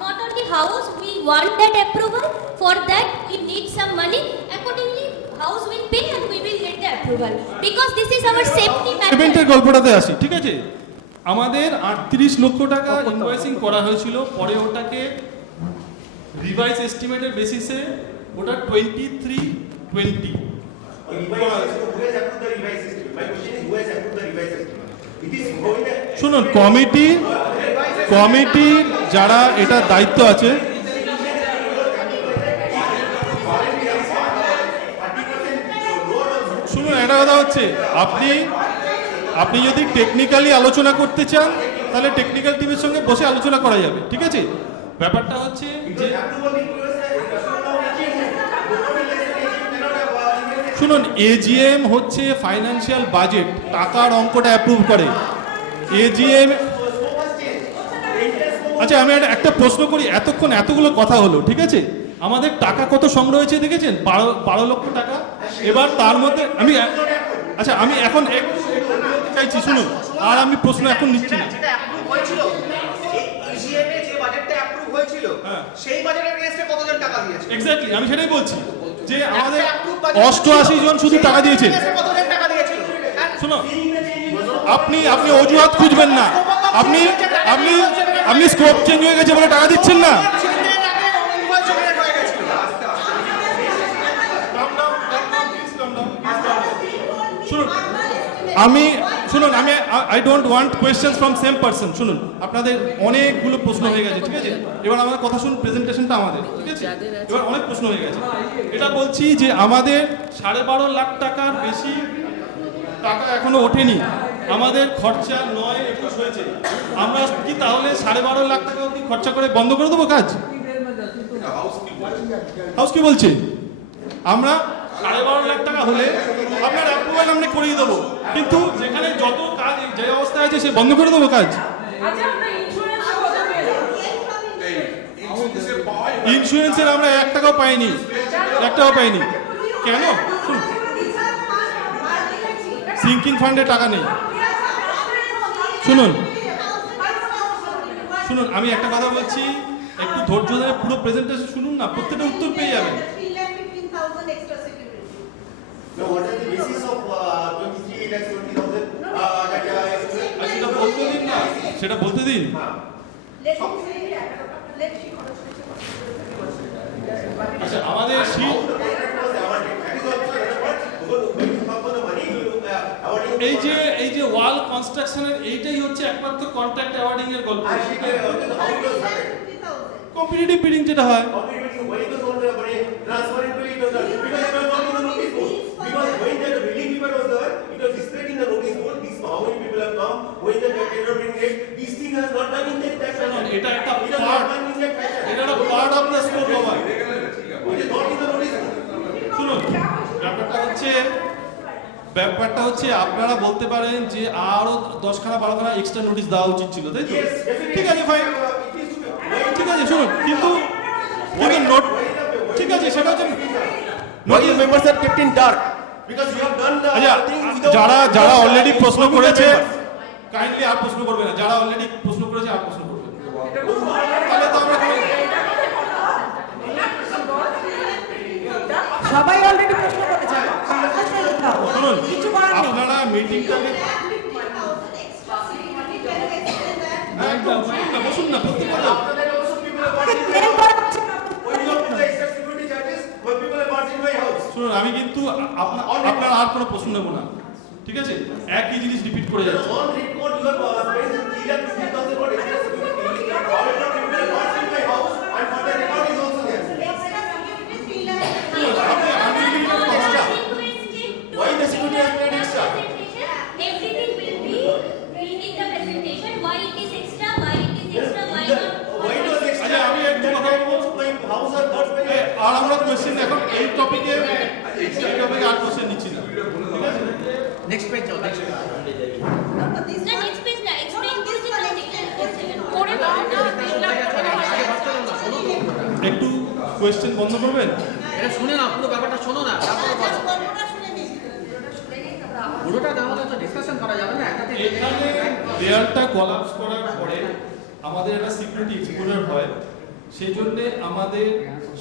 not only house, we want that approval. For that we need some money. Accordingly house will pay and we will get the approval because this is our safety matter. পেমেন্টের গল্পটাতে আসি, ঠিক আছে? আমাদের 38 লক্ষ টাকা invoicing করা হয়েছিল, পরে ওটাকে রিভাইজ এস্টিমেটের বেসিসে ওটা 2320 শুনুন, কমিটির যারা এটা দায়িত্ব আছে, শুনুন একটা কথা হচ্ছে, আপনি যদি টেকনিক্যালি আলোচনা করতে চান তাহলে টেকনিক্যাল টিমের সঙ্গে বসে আলোচনা করা যাবে, ঠিক আছে? ব্যাপারটা হচ্ছে যে শুনুন, এজিএম হচ্ছে ফাইন্যান্সিয়াল বাজেট, টাকার অঙ্কটা অ্যাপ্রুভ করে এজিএম। আচ্ছা আমি একটা প্রশ্ন করি, এতক্ষণ এতগুলো কথা হলো, ঠিক আছে? আমাদের টাকা কত সংগ্রহ হয়েছে দেখেছেন? 12 লক্ষ টাকা। এবার তার মধ্যে আমি এখন চাইছি, শুনুন, আর আমি প্রশ্ন এখন নিচ্ছি না। এক্স্যাক্টলি, আমি সেটাই বলছি যে আমাদের 88 জন শুধু টাকা দিয়েছে। শুনো, আপনি অজুহাত খুঁজবেন না, আপনি স্কোপ চেঞ্জ হয়ে গেছে বলে টাকা দিচ্ছেন না। শুনুন, I don't want questions from same person. শুনুন, আপনাদের অনেকগুলো প্রশ্ন হয়ে গেছে, ঠিক আছে? এবার আমাদের কথা শুনুন, প্রেজেন্টেশনটা আমাদের, ঠিক আছে? এবার অনেক প্রশ্ন হয়ে গেছে, এটা বলছি যে আমাদের 12.5 লাখ টাকার বেশি টাকা এখনো ওঠেনি, আমাদের খরচা 9-21 হয়েছে। আমরা কি তাহলে 12.5 লাখ টাকা অবধি খরচা করে বন্ধ করে দেবো কাজ? হাউস কি বলছে? আমরা 12.5 লাখ টাকা হলে আপনার অ্যাপ্রুভাল আমরা করিয়ে দেবো, কিন্তু যেখানে যত কাজ যে অবস্থায় আছে সে বন্ধ করে দেবো কাজ। ইন্স্যুরেন্সের আমরা 1 টাকাও পাইনি, 1 টাকাও পাইনি। কেন? সিঙ্কিং ফান্ডে টাকা নেই। শুনুন, আমি একটা কথা বলছি, একটু ধৈর্য ধরে পুরো প্রেজেন্টেশন শুনুন না, প্রত্যেকটা উত্তর পেয়ে যাবেন। No, what is the basis of 23 lakhs 20,000? সেটা বলতে দিন না, সেটা বলতে দিন। আচ্ছা, আমাদের এই যে ওয়াল কনস্ট্রাকশনের এইটাই হচ্ছে একমাত্র কন্ট্রাক্ট অ্যাওয়ার্ডিং এর গল্প। কম্পিটিটিভ বিডিং যেটা হয়, এটা একটা part of the scope of work. শুনুন, ব্যাপারটা হচ্ছে আপনারা বলতে পারেন যে আরো 10খানা 12খানা এক্সট্রা নোটিশ দেওয়া উচিত ছিল, তাই তো? ঠিক আছে, ফাইন, ঠিক আছে। শুনুন, কিন্তু নোট, ঠিক আছে, সেটা হচ্ছে Your members are kept in dark because you have done the thing without. যারা অলরেডি প্রশ্ন করেছে কাইন্ডলি আর প্রশ্ন করবে না, যারা অলরেডি প্রশ্ন করেছে আর প্রশ্ন করবে, তাহলে তো আমরা সবাই অলরেডি প্রশ্ন করেছে। শুনুন, আপনারা মিটিংটাকে বসুন না, শুনুন, আমি কিন্তু আপনার আর কোনো প্রশ্ন নেব না, ঠিক আছে? একই জিনিস রিপিট করে যাচ্ছে। আর আমরা কোশ্চেন এখন এই টপিকে আর কোশ্চেন নিচ্ছি না, ঠিক আছে? নেক্সট পেজ যাও, নেক্সট পেজ। না, নেক্সট পেজ না, এক্সপ্লেইন করতে করে দাও না, একটু কোশ্চেন বন্ধ করবেন? এটা শুনে না, পুরো ব্যাপারটা শোনো না, তারপরে বলো। পুরোটা না হলে তো ডিসকাশন করা যাবে না একটাতে এখানে দেয়ালটা কলাপস করার পরে আমাদের একটা সিকিউরিটি এক্সপোজার হয়, সেই জন্য আমাদের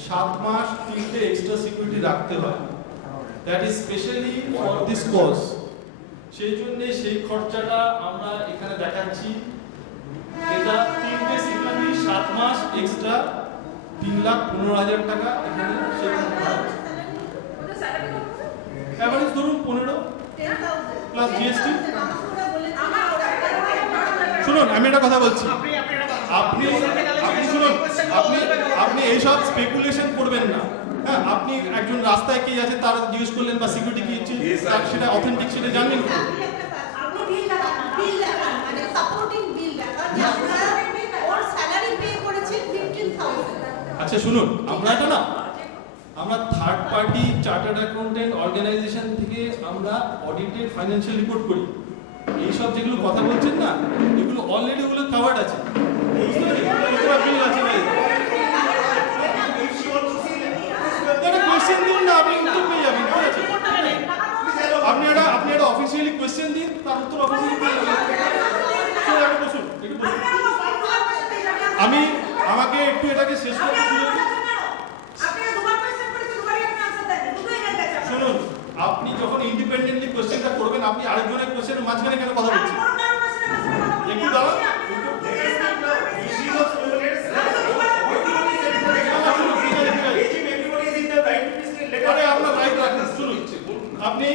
7 মাস 3টে এক্সট্রা সিকিউরিটি রাখতে হয়, that is specially for this cause. সেই জন্য সেই খরচাটা আমরা এখানে দেখাচ্ছি। এটা 3টে সিকিউরিটি 7 মাস এক্সট্রা 3,15,000 টাকা এখানে সেখানে ওটা স্যালারি কত? এভারেজ ধরুন 15 প্লাস জিএসটি। আমার ওটা শুনুন আমি একটা কথা বলছি, আপনি শুনুন, আপনি এইসব স্পেকুলেশন করবেন না। হ্যাঁ, আপনি একজন রাস্তায় কে আছে তার জিজ্ঞেস করলেন বা সিকিউরিটি কি তার সেটা অথেন্টিক সেটা জানবেন তো। আপনি বিল লাগান মানে সাপোর্টিং বিল লাগান যে আপনারা ওর স্যালারি পে করেছেন 15,000। আচ্ছা শুনুন, আমরা third party chartered accountant organisation থেকে আমরা অডিটেড ফাইন্যান্সিয়াল রিপোর্ট করি। এইসব যেগুলো কথা বলছেন না, এগুলো অলরেডি ওগুলো কাভার্ড আছে। বিল আছে ভাই, কোয়েশ্চেন দিন না, আপনি উত্তর পেয়ে যাবেন। ঠিক আছে, আপনি একটা অফিসিয়ালি কোয়েশ্চেন দিন, তার উত্তর অফিসিয়ালি পেয়ে যাবেন। বসুন, আমাকে একটু এটাকে শেষ করতে শুরু করুন। শুনুন, আপনি যখন ইন্ডিপেন্ডেন্টলি কোয়েশ্চেনটা করবেন, আপনি আরেকজনের কোয়েশ্চেনের মাঝখানে কেন কথা বলছেন? একটু দাঁড়ান। আরে আপনার রাইট রাখেন। শুনুন, আপনি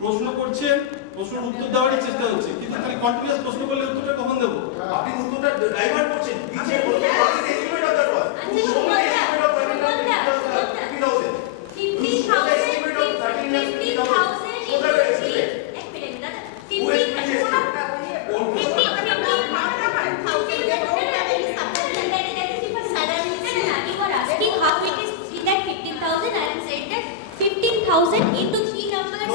প্রশ্ন করছেন, প্রশ্নের উত্তর দেওয়ারই চেষ্টা হচ্ছে, কিন্তু খালি কন্টিনিউয়াস প্রশ্ন করলে উত্তরটা কখন দেবো? আপনি উত্তরটা ডাইভার্ট করছেন। নিচে বলতে estimate of that was. into 3 numbers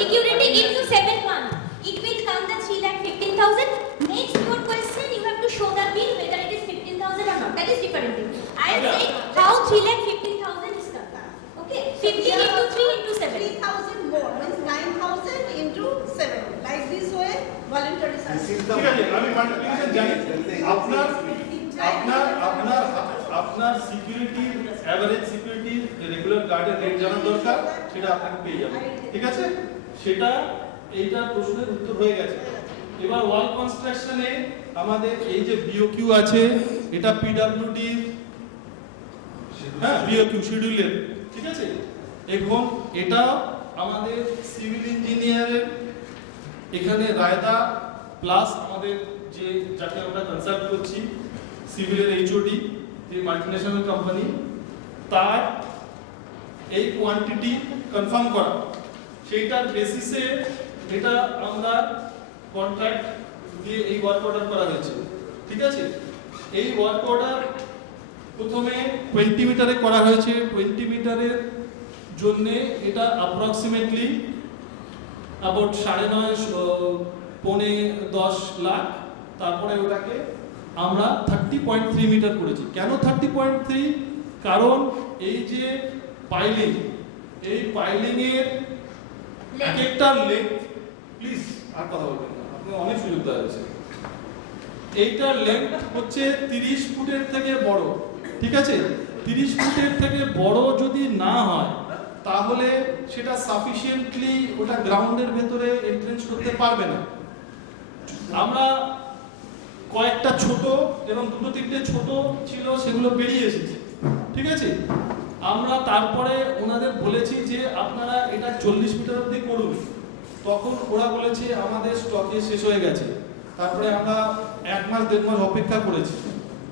security into 7 months. It will come the 3,15,000. Next your question, you have to show the bill whether it is 15,000 or not. That is different thing. I am saying how 3,15,000 is come. Okay, 15 into 3 into 7. 3,000 more means 9,000 into 7. Like this way, voluntary service. ঠিক আছে, আমি multiplication জানি। আপনার security average security regular গার্ডের rate জানার দরকার, সেটা আপনাকে পেয়ে যাবেন। ঠিক আছে, সেটা এইটা প্রশ্নের উত্তর হয়ে গেছে। এবার ওয়াল কনস্ট্রাকশনে আমাদের এই যে বিওকিউ আছে, এটা পিডব্লিউডি, হ্যাঁ বিওকিউ শিডিউলের। ঠিক আছে, এখন এটা আমাদের সিভিল ইঞ্জিনিয়ারের এখানে রায়দা প্লাস আমাদের যে যাকে আমরা কনসাল্ট করছি সিভিলের এইচওডি, যে মাল্টিন্যাশনাল কোম্পানি, তার এই কোয়ান্টিটি কনফার্ম করা, সেইটার বেসিসে এটা আমরা কন্ট্রাক্ট দিয়ে এই ওয়ার্ক অর্ডার করা হয়েছে। ঠিক আছে, এই ওয়ার্ক অর্ডার প্রথমে 20 মিটারে করা হয়েছে। 20 মিটারের জন্য এটা অ্যাপ্রক্সিমেটলি অ্যাবাউট 9.5-10 লাখ। তারপরে ওটাকে আমরা 30.3 মিটার করেছি। কেন 30.3? কারণ এই যে পাইলিং, এই পাইলিং এর এক একটা লেন্থ, প্লিজ আর কথা বলবেন না, আপনার অনেক সুযোগ দেওয়া হয়েছে। এইটার লেন্থ হচ্ছে 30 ফুটের থেকে বড়। ঠিক আছে, 30 ফুটের থেকে বড় যদি না হয় তাহলে সেটা সাফিসিয়েন্টলি ওটা গ্রাউন্ডের ভেতরে এন্ট্রেন্স করতে পারবে না। আমরা কয়েকটা ছোট এবং 2-3টে ছোট ছিল, সেগুলো বেরিয়ে এসেছে। ঠিক আছে, আমরা তারপরে ওনাদের বলেছি যে আপনারা এটা 40 মিটার অবধি করুন। তখন ওরা বলেছে আমাদের স্টকে শেষ হয়ে গেছে। তারপরে আমরা 1 মাস 1.5 মাস অপেক্ষা করেছি,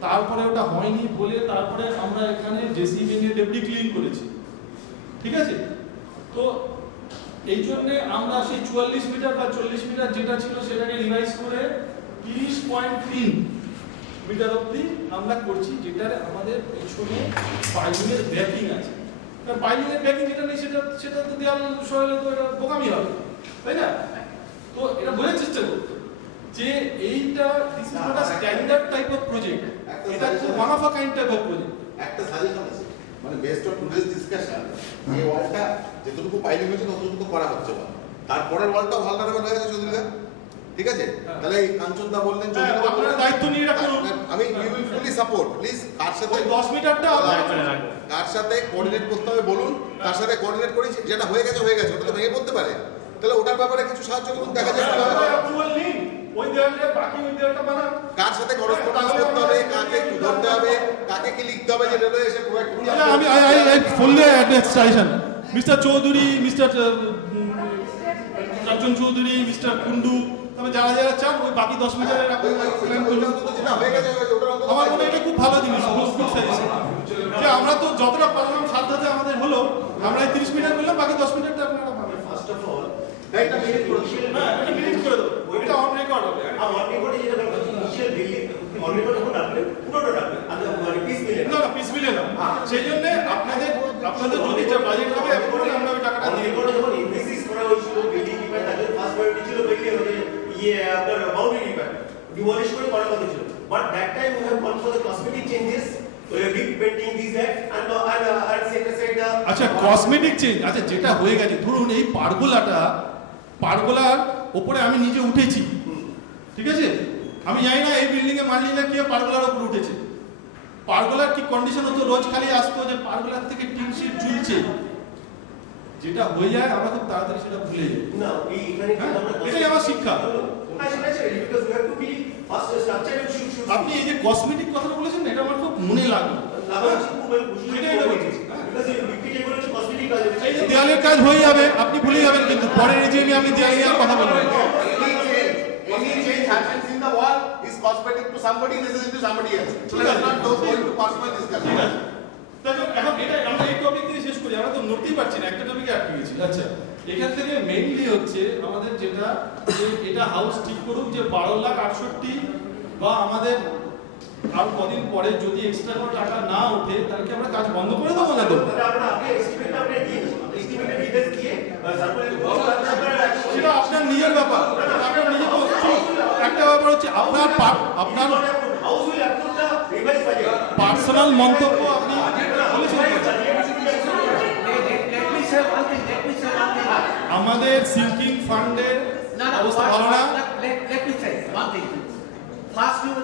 তারপরে ওটা হয়নি বলে তারপরে আমরা এখানে জেসিবি নিয়ে ডেবরি ক্লিন করেছি। ঠিক আছে, তো এই জন্য আমরা সেই 44 মিটার বা 40 মিটার যেটা ছিল সেটাকে রিভাইজ করে 30.3 মিটার অবধি আমরা করছি, যেটার আমাদের পেছনে পাইলিংয়ের ব্যাকিং আছে। কারণ পাইলিংয়ের ব্যাকিং যেটা নেই সেটা তো দেওয়াল সরালে তো এটা বোকামি হবে, তাই না? তো এটা বোঝার চেষ্টা করতে যে এইটা this is not a standard type of project, এটা one of a kind type of project. একটা সাজেশন আছে, মানে বেস্ট অন টুডেস ডিসকাশন, এই ওয়ালটা যতটুকু পাইলিং হয়েছে ততটুকু করা হচ্ছে না। তারপরের ওয়ালটাও ভালনারেবল হয়ে গেছে চৌধুরীদা, ঠিক আছে? তাহলে এই কাঞ্চনদা বললেন, চৌধুরীদা আপনারা দায়িত্ব নিয়ে রাখুন। আমি we will fully support. Please কার সাথে 10 মিটারটা কার সাথে কোঅর্ডিনেট করতে হবে বলুন, তার সাথে কোঅর্ডিনেট করি। যেটা হয়ে গেছে ওটা তো ভেঙে পড়তে পারে, তাহলে ওটার ব্যাপারে কিছু সাহায্য করুন, দেখা যাক কি হয়। অ্যাপ্রুভাল নিন, ওই দেওয়ালটা বাকি ওই দেওয়ালটা বানান। কার সাথে করসপন্ডেন্স করতে হবে, কাকে কি ধরতে হবে, কাকে কি লিখতে হবে, যে রেলওয়ে এসে প্রোভাইড করবে। আমি I fully address suggestion mister Chowdhury, mister Kanchan Chowdhury, mister Kundu, তবে যারা যারা চান ওই বাকি 10 মিটারের যেটা হয়ে গেছে ওটার অন্তত আমার মনে হয় এটা খুব ভালো জিনিস, খুব সাজেশন যে আমরা তো যতটা পারলাম সাধ্যতে আমাদের হলো, আমরা এই 30 মিটার করলাম, বাকি 10 মিটারটা আপনারা পাবেন। ফার্স্ট অফ অল এটা মিনিট করে হ্যাঁ, এটা মিনিট করে দেবো, এটা অন রেকর্ড হবে। অন রেকর্ডে যেটা বলছি ইনিশিয়াল বিল্ডিং অন রেকর্ড যখন রাখবেন পুরোটা রাখবেন, আর মানে পিস মিলে না না পিস মিলে না, সেই জন্য আপনাদের যদি যে বাজেট হবে অ্যাপ্রুভাল আমরা ওই টাকাটা অন দিয়ে দেবো। রেকর্ডে যখন ইনভেস্ট করা হয়েছিল বিল্ডিং রিপেয়ার, তাদের ফার্স্ট প্রায়োরিটি ছিল বিল্ডিং আপনার বাউন্ডারি রিপেয়ার, ডিমলিশ করে করার কথা ছিল। But that time we have gone for the cosmetic changes, repainting these that and set aside the আচ্ছা কসমেটিক চেঞ্জ, আচ্ছা যেটা হয়ে গেছে ধরুন এই পারগোলার ওপরে আমি নিজে উঠেছি, ঠিক আছে? আমি জানি না এই বিল্ডিং এ মানলি না কি পারগোলার উপরে উঠেছে, পারগোলার কি কন্ডিশন হতো, রোজ খালি আসতো যে পারগোলার থেকে টিন শিট ঝুলছে, যেটা হয়ে যায় আমরা খুব তাড়াতাড়ি সেটা ভুলে যাই। না এই এখানে এটাই আমার শিক্ষা। because we have to be first structure and should আপনি এই যে কসমেটিক কথাটা বলেছেন এটা আমার খুব মনে লাগলো, সেটাই এটা বলছি। because you repeat এগুলো হচ্ছে cosmetic কাজ। এই যে দেয়ালের কাজ হয়ে যাবে, আপনি ভুলে যাবেন, কিন্তু পরের রেজিমে আপনি দেয়াল নিয়ে কথা বলবেন। Any change happens in the wall is cosmetic to somebody, necessary to somebody else. So let's not go into personal discussion. ঠিক আছে, তাহলে এখন এটা আমরা এই টপিক থেকে শেষ করি, আমরা তো নড়তেই পারছি না, একটা টপিকে আটকে গেছি। আচ্ছা এখান থেকে মেইনলি হচ্ছে আমাদের যেটা যে এটা হাউস ঠিক করুক যে 12,68,000 বা আমাদের আর কদিন পরে যদি এক্সট্রা কোনো টাকা না ওঠে তাহলে কি আমরা কাজ বন্ধ করে দেবো না দেবো? তাহলে আমরা আগে এস্টিমেটটা আপনি দিয়ে এস্টিমেটেড ডিটেইলস দিয়ে সার্কুলার সেটা আপনার নিজের ব্যাপার, আপনার নিজের একটা ব্যাপার হচ্ছে আপনার house will approve the revise budget. Personal মন্তব্য আপনি বলেছেন। আমাদের সিঙ্কিং ফান্ডের অবস্থা ভালো না। Let me say one thing. First you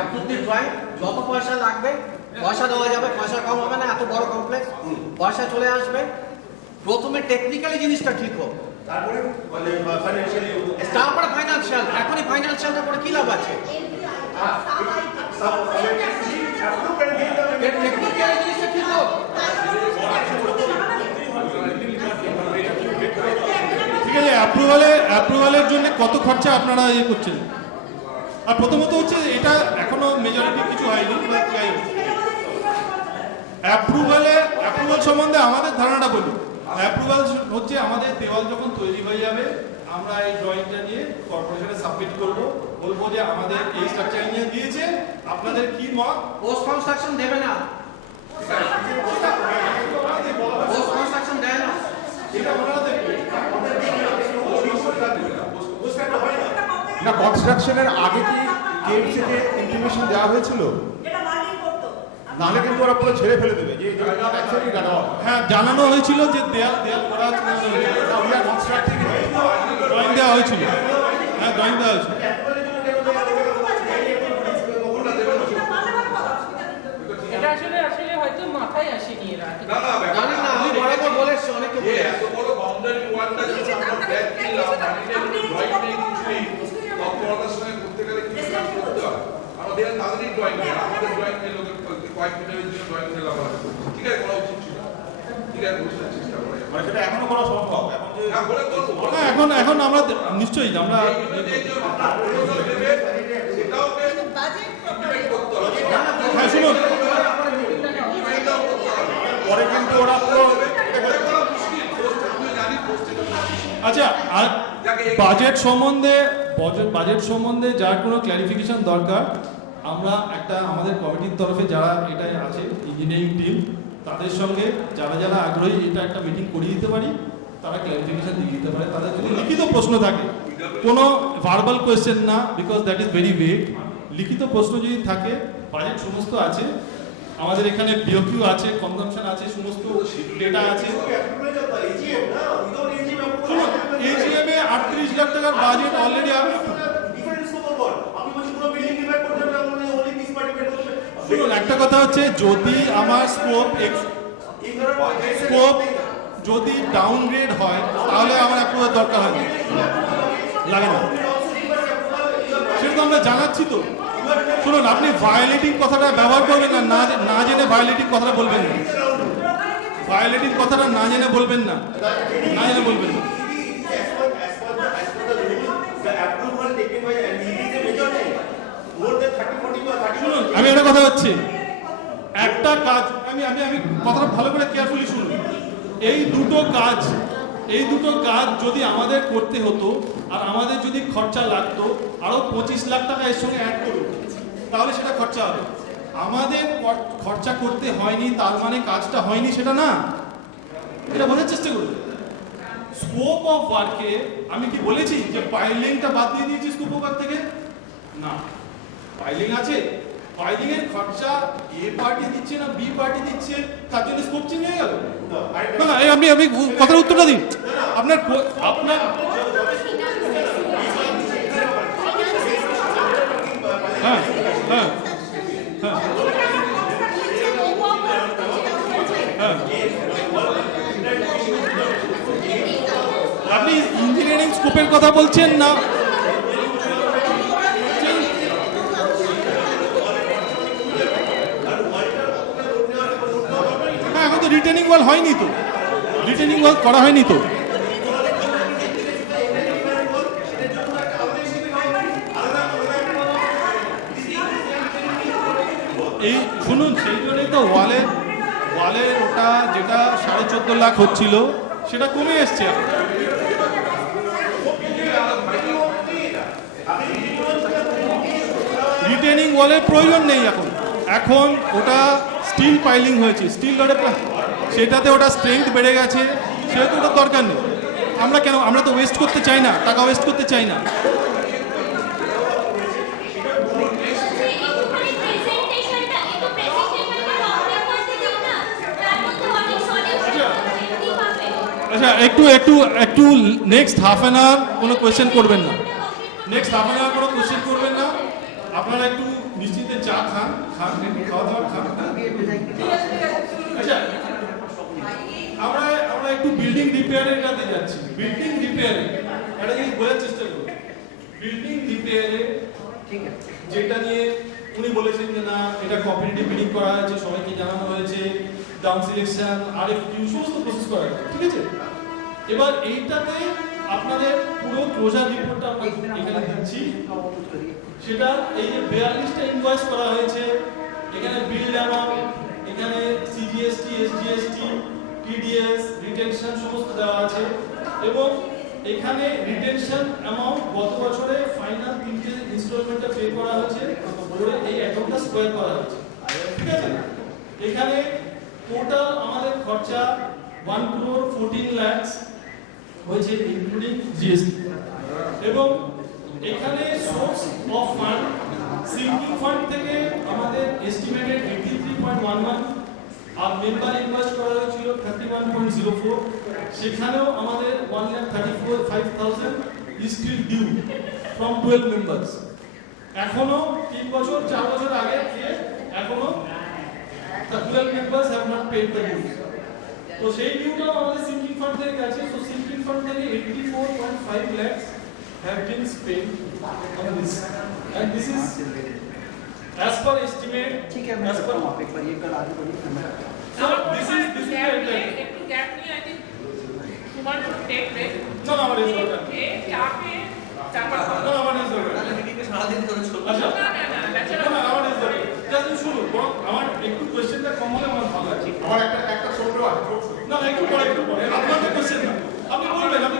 approve the drawing, যত পয়সা লাগবে পয়সা দেওয়া যাবে, পয়সা কম হবে না, এত বড় কমপ্লেক্স পয়সা চলে আসবে। প্রথমে টেকনিক্যালি জিনিসটা ঠিক হোক, তারপরে মানে ফাইনান্সিয়ালি তারপরে ফাইনান্সিয়াল। এখনই ফাইনান্সিয়ালটা করে কি লাভ আছে? টেকনিক্যালি জিনিসটা ঠিক হোক। ঠিক আছে, অ্যাপ্রুভালের জন্য কত খরচা আপনারা ইয়ে করছেন? আর প্রথমত হচ্ছে এটা এখনো মেজরিটি কিছু হয়নি, অ্যাপ্রুভাল সম্বন্ধে আমাদের ধারণাটা বলি। অ্যাপ্রুভাল হচ্ছে আমাদের দেওয়াল যখন তৈরি হয়ে যাবে আমরা এই ড্রয়িংটা নিয়ে কর্পোরেশনে সাবমিট করব, বলবো যে আমাদের এই স্ট্রাকচার নিয়ে দিয়েছে, আপনাদের কি মত? পোস্ট কনস্ট্রাকশন দেবে না, পোস্ট কনস্ট্রাকশন দেয় না, এটা ওনারা দেখবে না। কনস্ট্রাকশনের আগে কি কেএমসিকে ইনফরমেশন দেওয়া হয়েছিল? নাহলে কিন্তু ওরা পুরো ছেড়ে ফেলে দেবে যে অ্যাকচুয়ালি ডাটা। হ্যাঁ জানানো হয়েছিল যে দেয়াল করা ড্রয়িং দেওয়া হয়েছিল, হ্যাঁ ড্রয়িং দেওয়া হয়েছিল। এটা আসলে হয়তো মাথায় আসেনি এরা। না না জানেন না, আমি বরাবর বলেছি, অনেকে বলে এত বড় বাউন্ডারি ওয়ালটা যখন আমরা ব্যাক দিলাম, ড্রয়িং নেই কিছুই, তৎপরতার সঙ্গে করতে গেলে কিছু কাজ করতে হয়। আমাদের তাদেরই ড্রয়িং নেই, আমাদের ড্রয়িং নেই, লোকের কয়েক মিনিটের জন্য ড্রয়িং নিয়ে লাভ আছে। ঠিক আছে, করা উচিত ছিল, ঠিক আছে, বুঝতে চেষ্টা করা যায়। মানে সেটা এখনো করা সম্ভব এখন যে হ্যাঁ বলে করবো, হ্যাঁ এখন আমরা নিশ্চয়ই আমরা সেটাও হ্যাঁ শুনুন পরে কিন্তু ওরা পুরো আচ্ছা আর বাজেট সম্বন্ধে যার কোনো ক্ল্যারিফিকেশন দরকার আমরা একটা আমাদের কমিটির তরফে যারা এটাই আছে ইঞ্জিনিয়ারিং টিম তাদের সঙ্গে যারা আগ্রহী এটা একটা মিটিং করিয়ে দিতে পারি, তারা ক্ল্যারিফিকেশন দিয়ে দিতে পারে। তাদের যদি লিখিত প্রশ্ন থাকে, কোনো ভার্বাল কোয়েশ্চেন না, because that is very vague, লিখিত প্রশ্ন যদি থাকে, বাজেট সমস্ত আছে আমাদের এখানে, বিওকিউ আছে, কনজাম্পশন আছে, সমস্ত ডেটা আছে। শুনুন AGM এ 38 লাখ টাকার budget already different scope of work আপনি বলছেন পুরো বিল্ডিং রিপেয়ার করতে হবে আমাদের ওনলি পিস পার্ট রিপেয়ার করতে হবে শুনুন একটা কথা হচ্ছে যদি আমার স্কোপ যদি ডাউনগ্রেড হয় তাহলে আমার অ্যাপ্রুভাল দরকার হয় না লাগে না সেটা তো আমরা জানাচ্ছি তো শুনুন আপনি ভায়োলেটিং কথাটা ব্যবহার করবেন না না জেনে ভায়োলেটিং কথাটা বলবেন না ভায়োলেটিং কথাটা না জেনে বলবেন না না জেনে বলবেন না শুনুন আমি একটা কথা হচ্ছে একটা কাজ আমি আমি আমি কথাটা ভালো করে কেয়ারফুলি শুনুন এই দুটো কাজ যদি আমাদের করতে হতো আর আমাদের যদি খরচা লাগতো আরো 25 লাখ টাকা এর সঙ্গে অ্যাড করুন তাহলে সেটা খরচা হবে আমাদের খরচা করতে হয়নি তার মানে কাজটা হয়নি সেটা না এটা বোঝার চেষ্টা করুন স্কোপ অফ ওয়ার্কে আমি কি বলেছি যে পাইলিংটা বাদ দিয়ে দিয়েছি স্কোপ অফ ওয়ার্ক থেকে না পাইলিং আছে পাইলিং এর খরচা এ পার্টি দিচ্ছে না বি পার্টি দিচ্ছে তার জন্য স্কোপ চেঞ্জ হয়ে গেল না না আমি আমি কথার উত্তরটা দিই আপনার আপনার হ্যাঁ হ্যাঁ হ্যাঁ আপনি ইঞ্জিনিয়ারিং স্কোপের কথা বলছেন না এখন তো রিটেনিং ওয়াল হয়নি তো রিটেনিং ওয়াল করা হয়নি তো এই শুনুন সেই জন্যই তো ওয়ালের ওটা যেটা 14.5 লাখ হচ্ছিল সেটা কমে এসছে এখন রিটেনিং ওয়ালের প্রয়োজন নেই এখন ওটা স্টিল পাইলিং হয়েছে স্টিল রডে সেটাতে ওটা স্ট্রেংথ বেড়ে গেছে সেহেতু ওটা দরকার নেই আমরা তো ওয়েস্ট করতে চাই না টাকা ওয়েস্ট করতে চাই না আচ্ছা একটু নেক্সট হাফ অ্যান আওয়ার কোনো কোয়েশ্চেন করবেন না নেক্সট হাফ অ্যান আওয়ার কোনো কোয়েশ্চেন করবেন না আপনারা একটু নিশ্চিন্তে চা খান একটু খাওয়া দাওয়া খান আচ্ছা আমরা একটু বিল্ডিং রিপেয়ারের কাছে যাচ্ছি বিল্ডিং রিপেয়ারে একটা জিনিস বোঝার চেষ্টা করুন বিল্ডিং রিপেয়ারে যেটা নিয়ে উনি বলেছেন যে না এটা কম্পিটিটিভ বিডিং করা হয়েছে সবাইকে জানানো হয়েছে ডাউন সিলেকশন আরএফকিউ সমস্ত প্রসেস করা হয়েছে ঠিক আছে এবার এইটাতে আপনাদের পুরো ক্লোজার রিপোর্টটা আমরা এখানে দিচ্ছি সেটা এই যে 42টা ইনভয়েস করা হয়েছে এখানে বিল অ্যামাউন্ট এখানে সিজিএসটি এসজিএসটি টিডিএস রিটেনশন সমস্ত দেওয়া আছে এবং এখানে রিটেনশন অ্যামাউন্ট গত বছরে ফাইনাল 3টে ইনস্টলমেন্টে পে করা হয়েছে করে এই অ্যাকাউন্টটা স্কয়ার করা হয়েছে ঠিক আছে এখানে টোটাল আমাদের খরচা 1,14 লাখ হয়েছে ইনক্লুডিং জিএসটি এবং এখানে source of fund sinking fund থেকে আমাদের এস্টিমেটেড 83.11 আর মেম্বার ইনভেস্ট করা হয়েছিল 31.04 সেখানেও আমাদের 1,34,500 is still due from 12 members এখনো 3 বছর 4 বছর আগে থেকে এখনো the 12 members have not paid the dues তো সেই ডিউটাও আমাদের সিঙ্কিং ফান্ড থেকে আছে তো সিঙ্কিং ফান্ড থেকে 84.5 lakhs have been spent on this and this is as per estimate ठीक है मैं as per आप एक बार ये कल आगे बढ़िए फिर मैं so this is the একটু গ্যাপ নিয়ে আই থিংক তোমার টেক ব্রেক no আমার is not চাপে চাপা no আমার is not মিটিং এ সারা দিন ধরে চলবে আচ্ছা না ব্যাচেলর না আমার is not just শুনুন বরং আমার একটু কোশ্চেনটা কম হলে আমার ভালো লাগে আমার একটা ছোট আছে না একটু পরে আপনাদের কোশ্চেন না আপনি বলবেন আপনি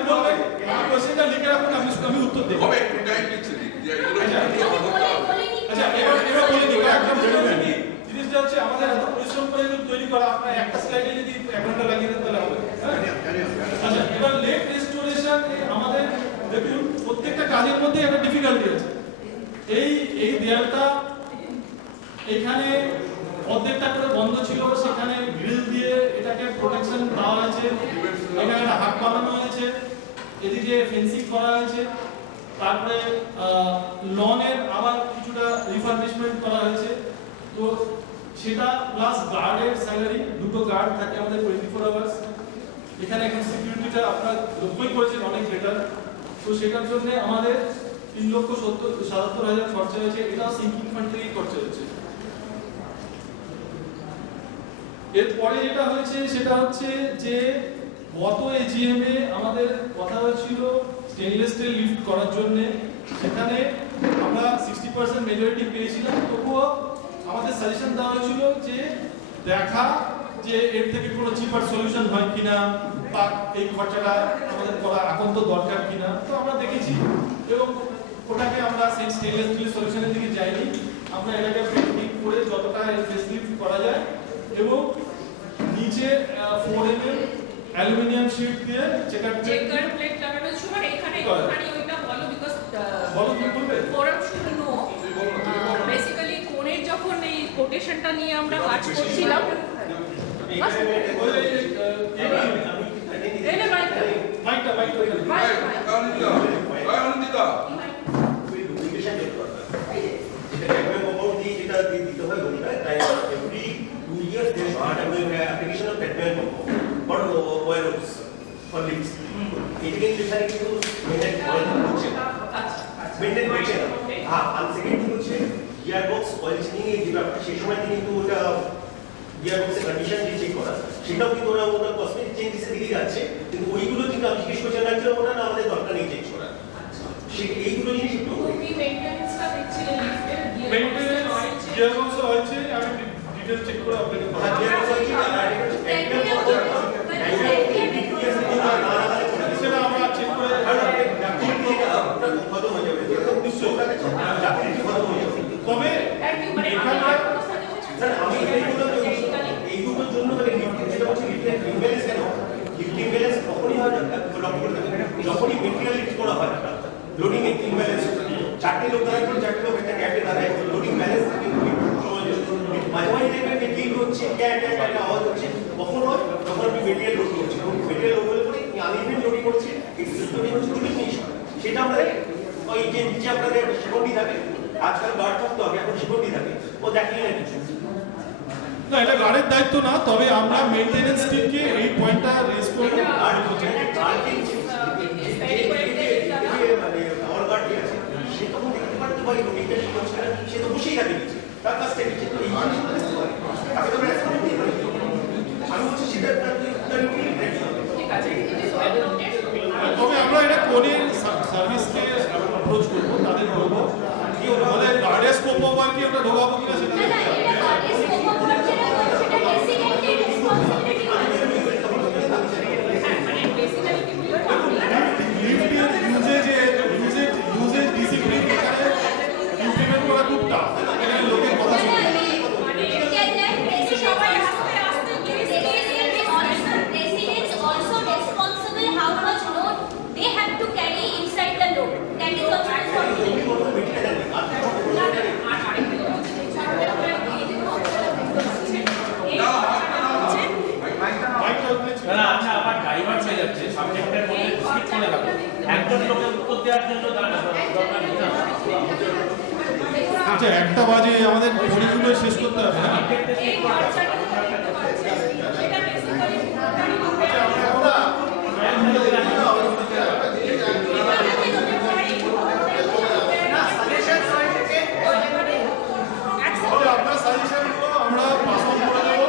কোশ্চেনটা লিখে রাখুন আমি উত্তর দেব হবে একটু টাইম দিচ্ছি যে এগুলো আচ্ছা এবার বলে দিই একদম জরুরি জিনিসটা হচ্ছে আমাদের এত পরিশ্রম করে এগুলো তৈরি করা আপনারা একটা স্লাইডে যদি 1 ঘন্টা লাগিয়ে দেন তাহলে হবে আচ্ছা এবার লেট রেস্টোরেশন আমাদের দেখুন প্রত্যেকটা কাজের মধ্যে একটা ডিফিকাল্টি আছে এই দেয়ালটা এখানে অর্ধেকটা করে বন্ধ ছিল সেখানে গ্রিল দিয়ে এটাকে প্রোটেকশন দেওয়া হয়েছে এখানে একটা হাত বানানো হয়েছে এদিকে ফেন্সিং করা হয়েছে, তারপরে লনের আবার কিছুটা রিফার্বিশমেন্ট করা হয়েছে। তো সেটা প্লাস গার্ডের স্যালারি, দুটো গার্ড থাকে আমাদের 24 আওয়ার্স। এখানে এখন সিকিউরিটিটা আপনারা লক্ষ্যই করেছেন অনেক বেটার। তো সেটার জন্য আমাদের 3,77,000 খরচা হয়েছে, এটাও সিঙ্কিং ফান্ড থেকেই খরচা হয়েছে। এরপরে যেটা হয়েছে সেটা হচ্ছে যে গত এজিএম এ আমাদের কথা হয়েছিল স্টেনলেস স্টিল লিফট করার জন্য, সেখানে আমরা 60% মেজরিটি পেয়েছিলাম। তবুও আমাদের সাজেশন দেওয়া হয়েছিল যে দেখা যে এর থেকে কোনো চিপার সলিউশন হয় কিনা, বা এই খরচাটা আমাদের করা একান্ত দরকার কিনা। তো আমরা দেখেছি এবং ওটাকে আমরা সেই স্টেনলেস স্টিল সলিউশনের দিকে যাইনি, আমরা এটাকে পেন্টিং করে যতটা ফেসলিফট করা যায় এবং নিচে 4 mm অ্যালুমিনিয়াম শীট দিয়ে চেকার প্লেট লাগানোর সময় এখানে ওইটা বলো, বিকজ বলো কি বলবে ফোরাম শুড নো। বেসিক্যালি কোণের যখন এই কোটেশনটা নিয়ে আমরা কাজ করছিলাম, গিয়ারবক্স অয়েল চেঞ্জিং এর যেটা সেই সময় কিন্তু ওটা গিয়ারবক্সের কন্ডিশন যে চেক করা, সেটাও কিন্তু ওরা কসমেটিক চেঞ্জেসের দিকে যাচ্ছে, কিন্তু ওইগুলো কিন্তু আমি জিজ্ঞেস করছি না ওটা না আমাদের দরকার নেই চেঞ্জ করা। এইগুলো জিনিস একটু মেইনটেনেন্সটা দেখছিলেন লিফটের গিয়ারবক্স হয়েছে, আমি ডিটেইলস চেক করে আপনাকে বলবো। গিয়ারবক্স হয়েছে সেটা আমরা চেক করে খতম হয়ে যাবে, তবে আমি এইগুলোর জন্য মানে যেটা হচ্ছে লিফটের ইমব্যালেন্স কেন, লিফট ইমব্যালেন্স তখনই হয় যখনই মেটেরিয়াল লিফট করা হয়, লোডিং ইমব্যালেন্স, 4টে লোক দাঁড়ায় করে 4টে লোক একটা গ্যাপে দাঁড়ায়, লোডিং ব্যালেন্স থাকে, মাঝে মাঝে দেখবেন মেটেরিয়াল হচ্ছে একটা আওয়াজ হচ্ছে, কখন হয় যখন আপনি মেটেরিয়াল লোড করছেন, মেটেরিয়াল লোড করে আনইভেন লোডিং করছে, এই সিস্টেমে হচ্ছে দুটো জিনিস, সেটা আমরা ওই যে নিচে আপনাদের শিবন্ডি থাকে, আজকাল গার্ড থাকতো আগে, এখন শিবন্ডি থাকে, ও দেখলেই না কিছু না, এটা গার্ডের দায়িত্ব না, তবে আমরা মেইনটেনেন্স টিমকে এই পয়েন্টটা রেজ করব। আর হচ্ছে মানে আমার গার্ড যে আছে সে তখন দেখতে পারতে পারি মেইনটেনেন্স করছে না, সে তো বসেই থাকে নিচে, তার কাছ থেকে নিচে, তো এই জিনিসটা দেখতে পারি তাকে তো রেসপন্স দিতে পারি। আমি বলছি সেটা ঠিক আছে, তবে আমরা এটা কোনের সার্ভিসকে অ্যাপ্রোচ করব, তাদের বলবো কি আমাদের গার্ডের স্কোপ অফ ওয়ার্ক কি আমরা ঢোকাবো কিনা সেটা দেখতে হবে। ইউজেজ ডিসিপ্লিন এখানে ইমপ্লিমেন্ট করা খুব টাফ, এখানে লোকের কথা শুনতে হবে। আচ্ছা, আমার ড্রাইভার হয়ে যাচ্ছে সাবজেক্টের মধ্যে স্কিপ করে গেল, একজন লোকের উত্তর দেওয়ার জন্য দরকার নেই না। আচ্ছা, 1টা বাজে আমাদের পরিগুলো শেষ করতে হবে। আপনার সাজেশনগুলো আমরা পাস অন করে দেবো,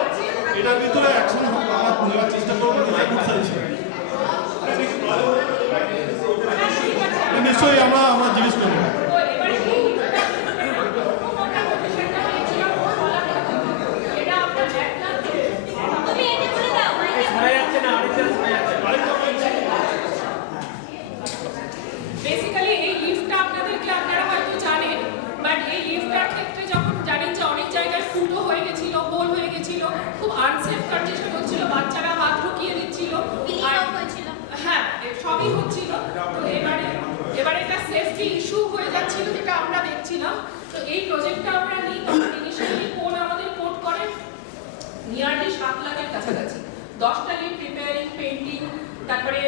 এটার ভিতরে অ্যাকশন আমরা নেওয়ার চেষ্টা করবো। নিশ্চয়ই আমরা জিজ্ঞেস করবো। বেসিক্যালি এই লিফটটা আপনাদেরকে আপনারা হয়তো জানেন, বাট এই লিফটটার ক্ষেত্রে যখন জানেন যে অনেক জায়গায় ফুটো হয়ে গেছিল, হোল হয়ে গেছিল, খুব আনসেফ কন্ডিশন হচ্ছিল, বাচ্চারা হাত ঢুকিয়ে দিচ্ছিল, হ্যাঁ সবই হচ্ছিল। তো এবারে একটা সেফটি ইস্যু হয়ে যাচ্ছিল, যেটা আমরা দেখছিলাম। তো এই প্রজেক্টটা আমরা নিই, তখন ইনিশিয়ালি কোন আমাদের কোড করে নিয়ারলি 7 লাখের কাছাকাছি, 10টা লিফট রিপেয়ারিং, পেন্টিং, তারপরে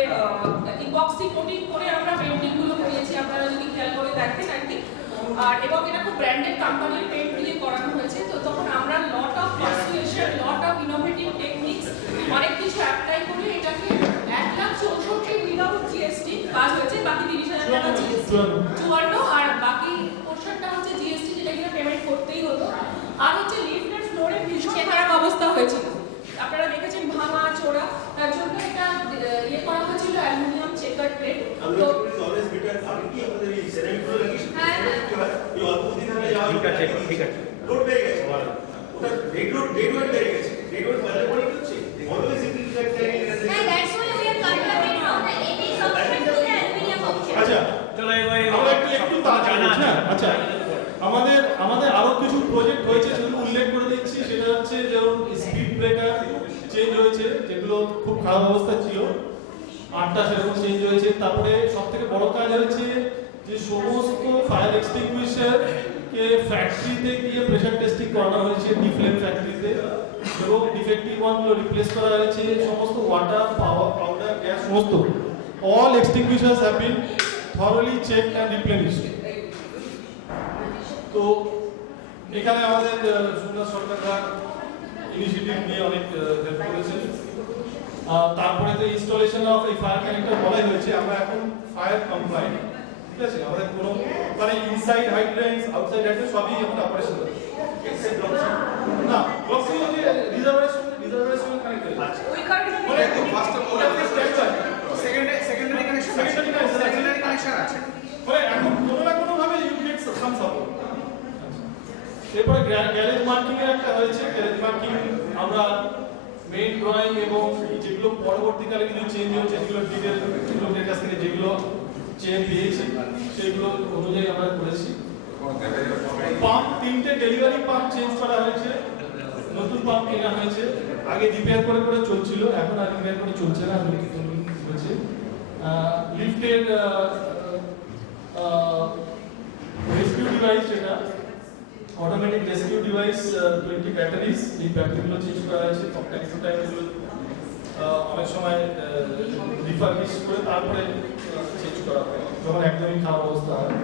ইপক্সি কোটিং করে আমরা পেন্টিং গুলো করিয়েছি, আপনারা যদি খেয়াল করে দেখেন আর কি। আর এবং এটা খুব ব্র্যান্ডেড কোম্পানির পেন্ট দিয়ে করানো হয়েছে। তো তখন আমরা lot of persuasion, lot of innovative techniques, অনেক কিছু অ্যাপ্লাই করে এটাকে 1,64,000 উইদাউট জিএসটি কাজ হয়েছে। বাকি 30,000 টাকা জিএসটি 54, আর বাকি পোর্শনটা হচ্ছে জিএসটি, যেটা কিনা পেমেন্ট করতেই হতো। আর হচ্ছে লিফটের ফ্লোরে ভীষণ খারাপ অবস্থা হয়েছিল, আপনারা দেখেছেন ভাঙা চোরা, তার জন্য এটা ইয়ে করা হয়েছিল অ্যালুমিনিয়াম চেকার প্লেট। তো অলওয়েজ বেটার আপনি কি আপনাদের এই সেরামিক গুলো লাগিয়েছেন? হ্যাঁ এই অল্প দিন আগে যাওয়া ঠিক আছে লোড বেড়ে গেছে, ওটা ডেড ওয়েট বেড়ে গেছে, ডেড ওয়েট বাড়লে পরে কি হচ্ছে অলওয়েজ ইনক্রিজ হ্যাঁ, that's why we are converting from the 80 substrate to the aluminum substrate. আচ্ছা চলো আমরা একটু তাড়াতাড়ি না। আচ্ছা আমাদের আরো কিছু প্রজেক্ট হয়েছে, সেগুলো উল্লেখ করে দিচ্ছি। সেটা হচ্ছে যেমন স্পিড ব্রেকার চেঞ্জ হয়েছে, যেগুলো খুব খারাপ অবস্থা ছিল, 8টা সেরকম চেঞ্জ হয়েছে। তারপরে সবথেকে বড় কাজ হয়েছে যে সমস্ত ফায়ার এক্সটিংগুইশার কে ফ্যাক্টরিতে গিয়ে প্রেসার টেস্টিং করানো হয়েছে, ডিফ্লেম ফ্যাক্টরিতে, এবং ডিফেক্টিভ ওয়ানগুলো রিপ্লেস করা হয়েছে। সমস্ত ওয়াটার, পাউডার, গ্যাস, সমস্ত all extinguishers have been thoroughly checked and replenished. তো এখানে আমাদের সুন্দর সরকাররা ইনিশিয়েটিভ নিয়ে অনেক হেল্প করেছেন। তারপরে তো ইনস্টলেশন অফ এই ফায়ার কানেক্টর বলাই হয়েছে, আমরা এখন ফায়ার কমপ্লায়েন্ট, ঠিক আছে? আমাদের কোনো মানে ইনসাইড হাইড্রেন্টস, আউটসাইড হাইড্রেন্টস সবই এখন অপারেশনাল। না গ্লক্সি হচ্ছে রিজার্ভারের সঙ্গে কানেক্টেড আছে, ওই কারণে মানে ফার্স্ট অফ অল একটা স্ট্যান্ড আছে, সেকেন্ডারি কানেকশন আছে। মানে এখন কোনো না কোনো ভাবে ইউ গেট সাম সাপোর্ট। এরপরে গ্যারেজ মার্কিং এর একটা হয়েছে। গ্যারেজ মার্কিং আমরা মেইন ড্রয়িং এবং যেগুলো পরবর্তীকালে কিছু চেঞ্জ হয়েছে, যেগুলো ডিটেল লোকের কাছ থেকে যেগুলো চেঞ্জ দিয়েছি সেগুলো অনুযায়ী আমরা করেছি। পাম্প 3টে ডেলিভারি পাম্প চেঞ্জ করা হয়েছে, নতুন পাম্প কেনা হয়েছে। আগে রিপেয়ার করে চলছিল, এখন আর রিপেয়ার করে চলছে না, হয়েছে। লিফটের রেস্কিউ ডিভাইস, যেটা অটোমেটিক রেস্কিউ ডিভাইস, 20 ব্যাটারিজ, এই ব্যাটারিগুলো চেঞ্জ করা হয়েছে। টাইম টু টাইম এগুলো অনেক সময় রিফার্বিশ করে তারপরে চেঞ্জ করা হয় যখন একদমই খারাপ অবস্থা হয়।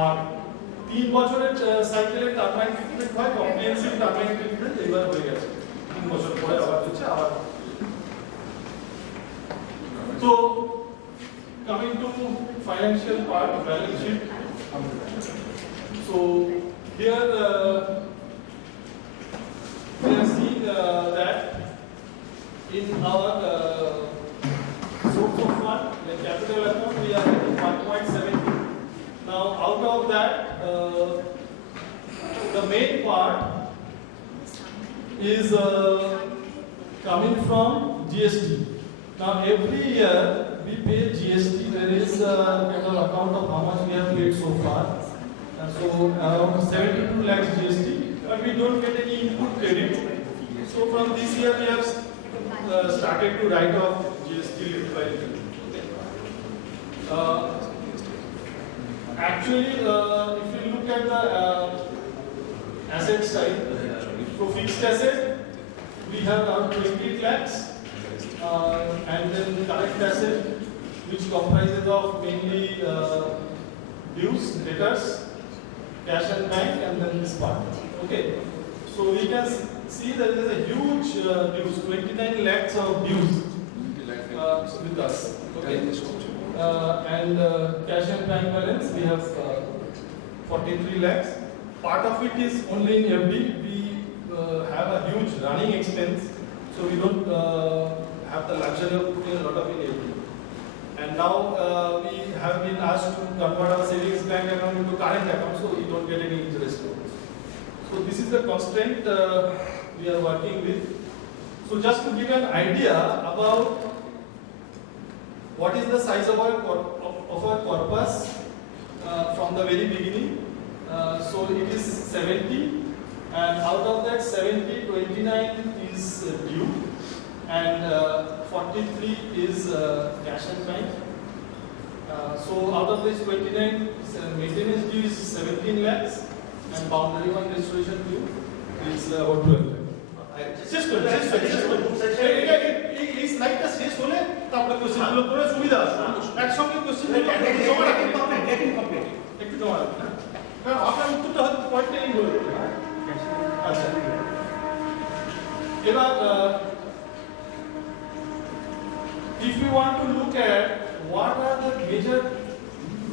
আর 3 বছরের সাইকেলের টারবাইন ট্রিটমেন্ট হয়, কম্প্রিহেন্সিভ টারবাইন ট্রিটমেন্ট এবার হয়ে গেছে। 3 বছর পরে আবার হচ্ছে আবার। তো coming to financial part, balance sheet. So here we are seeing that in our source of fund, the capital account, we are getting 1.70. Now out of that, the main part is coming from GST. Now every year we pay GST. There is a kind of account of how much we have paid so far. And so around 72 lakhs GST, but we don't get any input credit. So from this year we have started to write off GST little by little. Actually, if you look at the asset side, so fixed asset, we have around 28 lakhs. And then current asset, which comprises of mainly dues, debtors, cash and bank, and then this part. Okay, so we can see that there is a huge dues, 29 lakhs of dues with us. Okay, and cash and bank balance, we have 43 lakhs. Part of it is only in FD. We have a huge running expense, so we don't have the luxury of putting a lot of in FD. And now we have been asked to convert our savings bank account into current account, so we don't get any interest. So this is the constraint we are working with. So just to give you an idea about what is the size of our corpus from the very beginning. So it is 70, and out of that 70, 29 is due, and 43 is cash and bank. So out of this 29, maintenance due is 17 lakhs, and boundary one restoration due is about 12 lakhs. It's like the শেষ হলে তারপরে কোশ্চেনগুলো করে সুবিধা আছে একসঙ্গে কোশ্চেনগুলো জমা রাখেন একটু জমা রাখেন কারণ আপনার উত্তরটা হয়তো পয়েন্টে এই বলে আচ্ছা এবার if you want to look at what are the major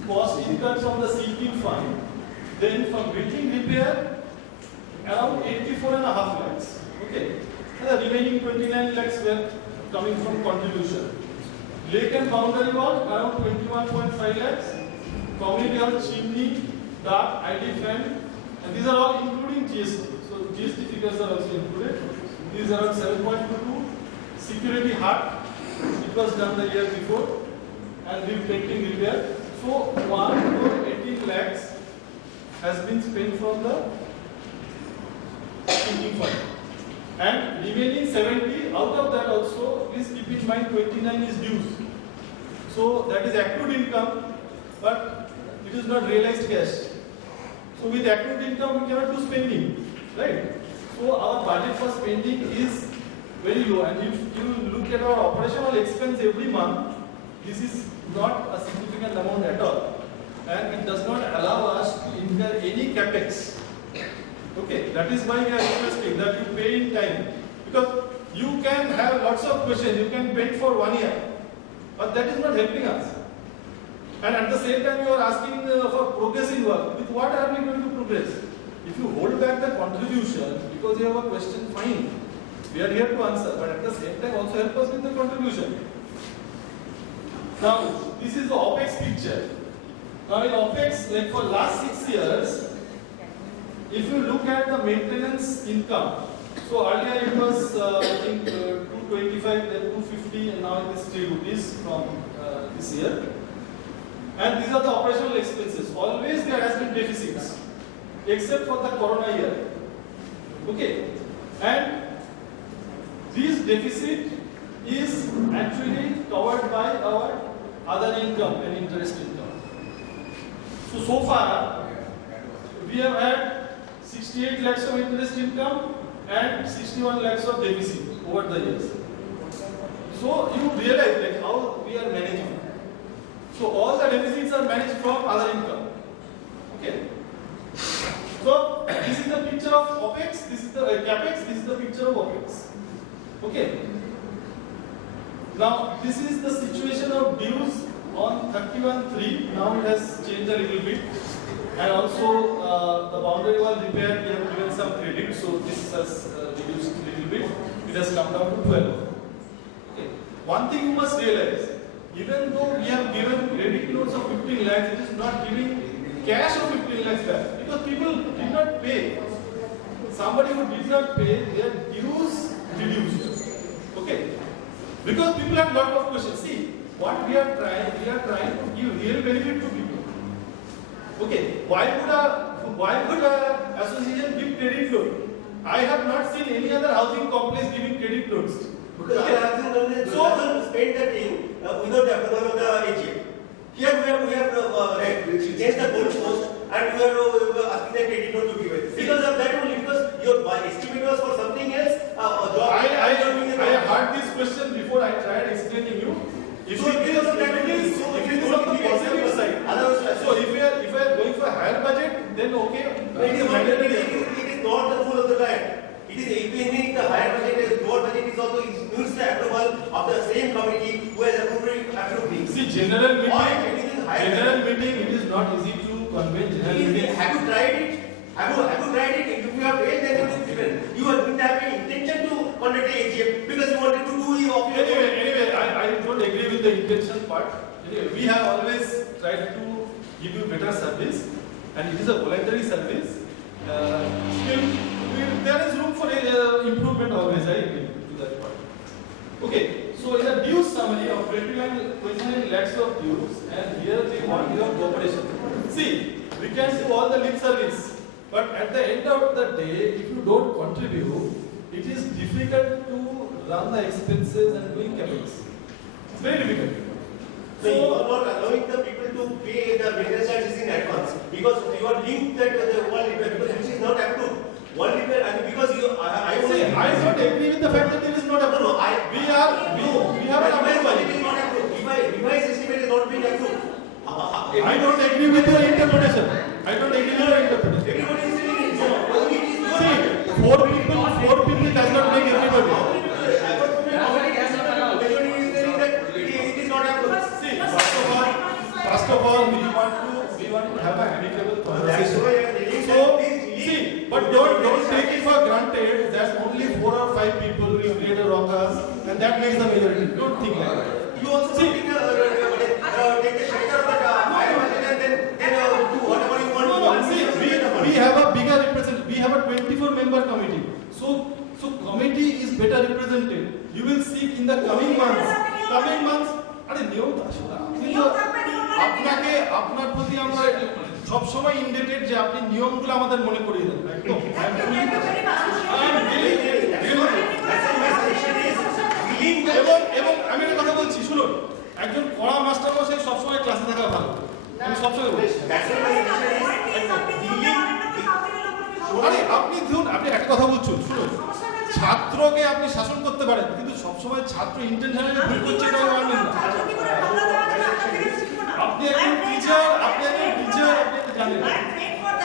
cost incomes of the sinking fund, then for building repair around 84.5 lakhs. Okay, and the remaining 29 lakhs were coming from contribution. Lake and boundary wall around 21.5 lakhs. Community hall chimney, dark ID fan, and these are all including GST. So GST figures are also included. These are around 7.22. Security hut, it was done the year before, and painting repair. So 1.18 lakhs has been spent from the sinking fund. And remaining 70, out of that also, please keep in mind 29 is dues. So that is accrued income, but it is not realized cash. So with accrued income, we cannot do spending, right? So our budget for spending is very low, and if you look at our operational expense every month, this is not a significant amount at all, and it does not allow us to incur any capex. Okay, that is why we are requesting that you pay in time, because you can have lots of questions, you can wait for 1 year, but that is not helping us. And at the same time, you are asking for progressing work. With what are we going to progress? If you hold back the contribution because you have a question, fine. We are here to answer, but at the same time also help us with the contribution. Now, this is the OPEX picture. Now in OPEX, like for last 6 years, if you look at the maintenance income, so earlier it was I think 225, then 250, and now it is 3 rupees from this year. And these are the operational expenses. Always there has been deficits, except for the corona year. Okay, and this deficit is actually covered by our other income and interest income. So far, we have had 68 lakhs of interest income and 61 lakhs of deficit over the years. So you realize like how we are managing. So all the deficits are managed from other income. Okay. So this is the picture of OPEX, this is the CAPEX, this is the picture of OPEX. Okay. Now this is the situation of dues on 31/3. Now it has changed a little bit, and also the boundary wall repair we have given some credit, so this has reduced a little bit. It has come down to 12. Okay. One thing you must realize: even though we have given credit notes of 15 lakhs, it is not giving cash of 15 lakhs back because people did not pay. Somebody who did not pay, their dues reduced. Okay. Because people have lot of questions. See, what we are trying to give real benefit to people. Okay, why would a association give credit loan? I have not seen any other housing complex giving credit loans. Because other housing companies doesn't spend the thing without the approval of the AGM. Here we have changed the goalpost and we are asking the credit loan to give it. Because of that only, because your estimate was for something else. I heard this question before. I tried explaining you. If So it is on the positive side. So if we are going for higher budget, then okay. It is not the rule of the land. It is if the higher budget is lower budget is also needs the approval of the same committee who has approved it. See, general meeting, it is not easy to convey general meeting. Have you tried it? Have you tried it? If you have failed, then it is different. You didn't have any intention to conduct the AGM because you wanted to do your Anyway, I don't agree with the intention part. Anyway, we have always tried to give you better service, and it is a voluntary service. Still, there is room for improvement always. I agree to that part. Okay, so in the dues summary of 29 lakhs of dues, and here we want your cooperation. See, we can do all the lip service, but at the end of the day, if you don't contribute, it is difficult to run the expenses and doing capex. It's very difficult. So you are not allowing the people to pay the maintenance charges in advance because you are linked that the wall repair because which is not approved. Wall repair and because you I don't agree with the fact that it is not approved. We have an approved budget. I don't agree with your interpretation. I don't agree with your interpretation. Everybody is saying it's not. See, four people does not make everybody. First of all, we want to have a amicable conversation. So, see, but don't take it for granted that only 4 or 5 people will create a ruckus and that makes the majority. Don't think like that. You also take the shelter of the fire margin and then do whatever you want. No, see, we have a bigger representative. We have a 24-member committee. So committee is better represented. You will see in the coming months. আরে নিয়ম তো আসলে আপনাকে আপনার প্রতি আমরা সব সময় ইন্ডেটেড যে আপনি নিয়মগুলো আমাদের মনে করিয়ে দেন একদম এবং আমি একটা কথা বলছি শুনুন একজন পড়া মাস্টার মশাই সবসময় ক্লাসে থাকা ভালো আমি সবসময় বলছি আরে আপনি ধরুন আপনি একটা কথা বলছেন শুনুন ছাত্রকে আপনি শাসন করতে পারেন কিন্তু সবসময় ছাত্র ইন্টেনশনালি ভুল করছে এটা মানবেন না আপনি একজন টিচার আপনি জানেন ঠিক আছে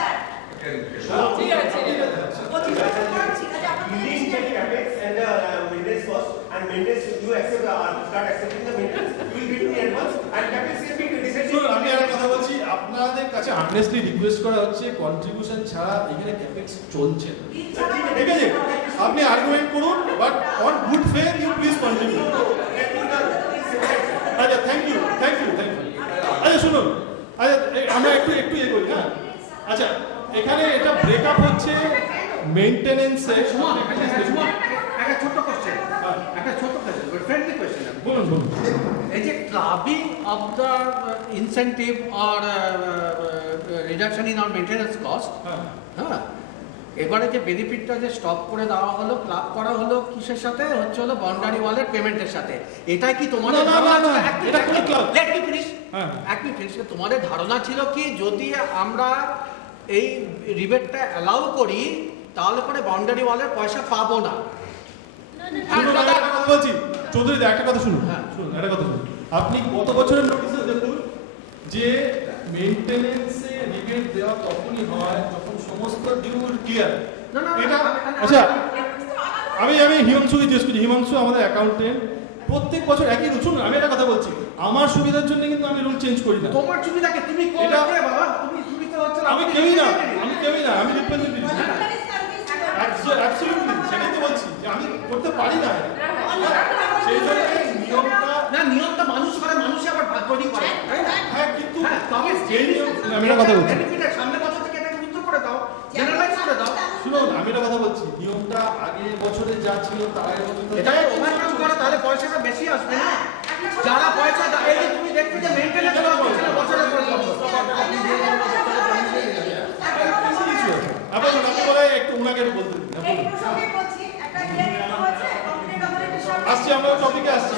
and maintenance you accept start accepting the maintenance you will get me advance and capex can be decided. শুনুন আমি একটা কথা বলছি আপনাদের কাছে আর্নেস্টলি রিকোয়েস্ট করা হচ্ছে কন্ট্রিবিউশন ছাড়া এখানে ক্যাপেক্স চলছে ঠিক আছে আপনি আর্গুমেন্ট করুন but on good faith you please contribute আচ্ছা থ্যাংক ইউ আচ্ছা শুনুন আচ্ছা আমরা একটু ইয়ে করি হ্যাঁ আচ্ছা এখানে এটা ব্রেকআপ হচ্ছে মেইনটেনেন্সে একটা ছোট কোশ্চেন ফ্রেন্ডলি কোশ্চেন বলুন এই যে clubbing of the incentive or reduction in our maintenance cost হ্যাঁ এবারে যে বেনিফিটটা যে স্টপ করে দেওয়া হলো ক্লাব করা হলো কিসের সাথে হচ্ছে হলো বাউন্ডারি ওয়ালের পেমেন্টের সাথে এটাই কি তোমাদের তোমাদের ধারণা ছিল কি যদি আমরা এই রিবেটটা অ্যালাউ করি তাহলে পরে বাউন্ডারি ওয়ালের পয়সা পাবো না বলছি চৌধুরী একটা কথা শুনুন একটা কথা শুনুন আপনি গত বছরের নোটিশে দেখুন যে মেইনটেনেন্সে রিবেট দেওয়া তখনই হয় যখন সমস্ত ডিউ ক্লিয়ার এটা আচ্ছা আমি হিমাংশুকে জিজ্ঞেস করি হিমাংশু আমাদের অ্যাকাউন্টেন্ট প্রত্যেক বছর একই রুল শুনুন আমি একটা কথা বলছি আমার সুবিধার জন্য কিন্তু আমি রুল চেঞ্জ করি না তোমার সুবিধাকে তুমি এটা বাবা তুমি তো হচ্ছে আমি কেউই না আমি রিপ্রেজেন্টেটিভ অ্যাবসলিউটলি সেটাই তো বলছি যে আমি করতে পারি না সেই জন্য নিয়মটা মানুষ করে মানুষই আবার ভাগ তৈরি করে হ্যাঁ কিন্তু তবে আমি একটা কথা বলছি সামনে বছর থেকে এটাকে উত্তর করে দাও জেনারেলাইজ করে দাও শুনুন আমি একটা কথা বলছি নিয়মটা আগের বছরে যা ছিল তার আগের বছর এটা ওভারকাম করে তাহলে পয়সাটা বেশি আসবে না যারা পয়সা এই যে তুমি দেখতে যে মেইনটেনেন্স করা হচ্ছে না বছরের পর আপনি বলে একটু উনাকে বলতে দিন আসছি আমরা টপিকে আসছি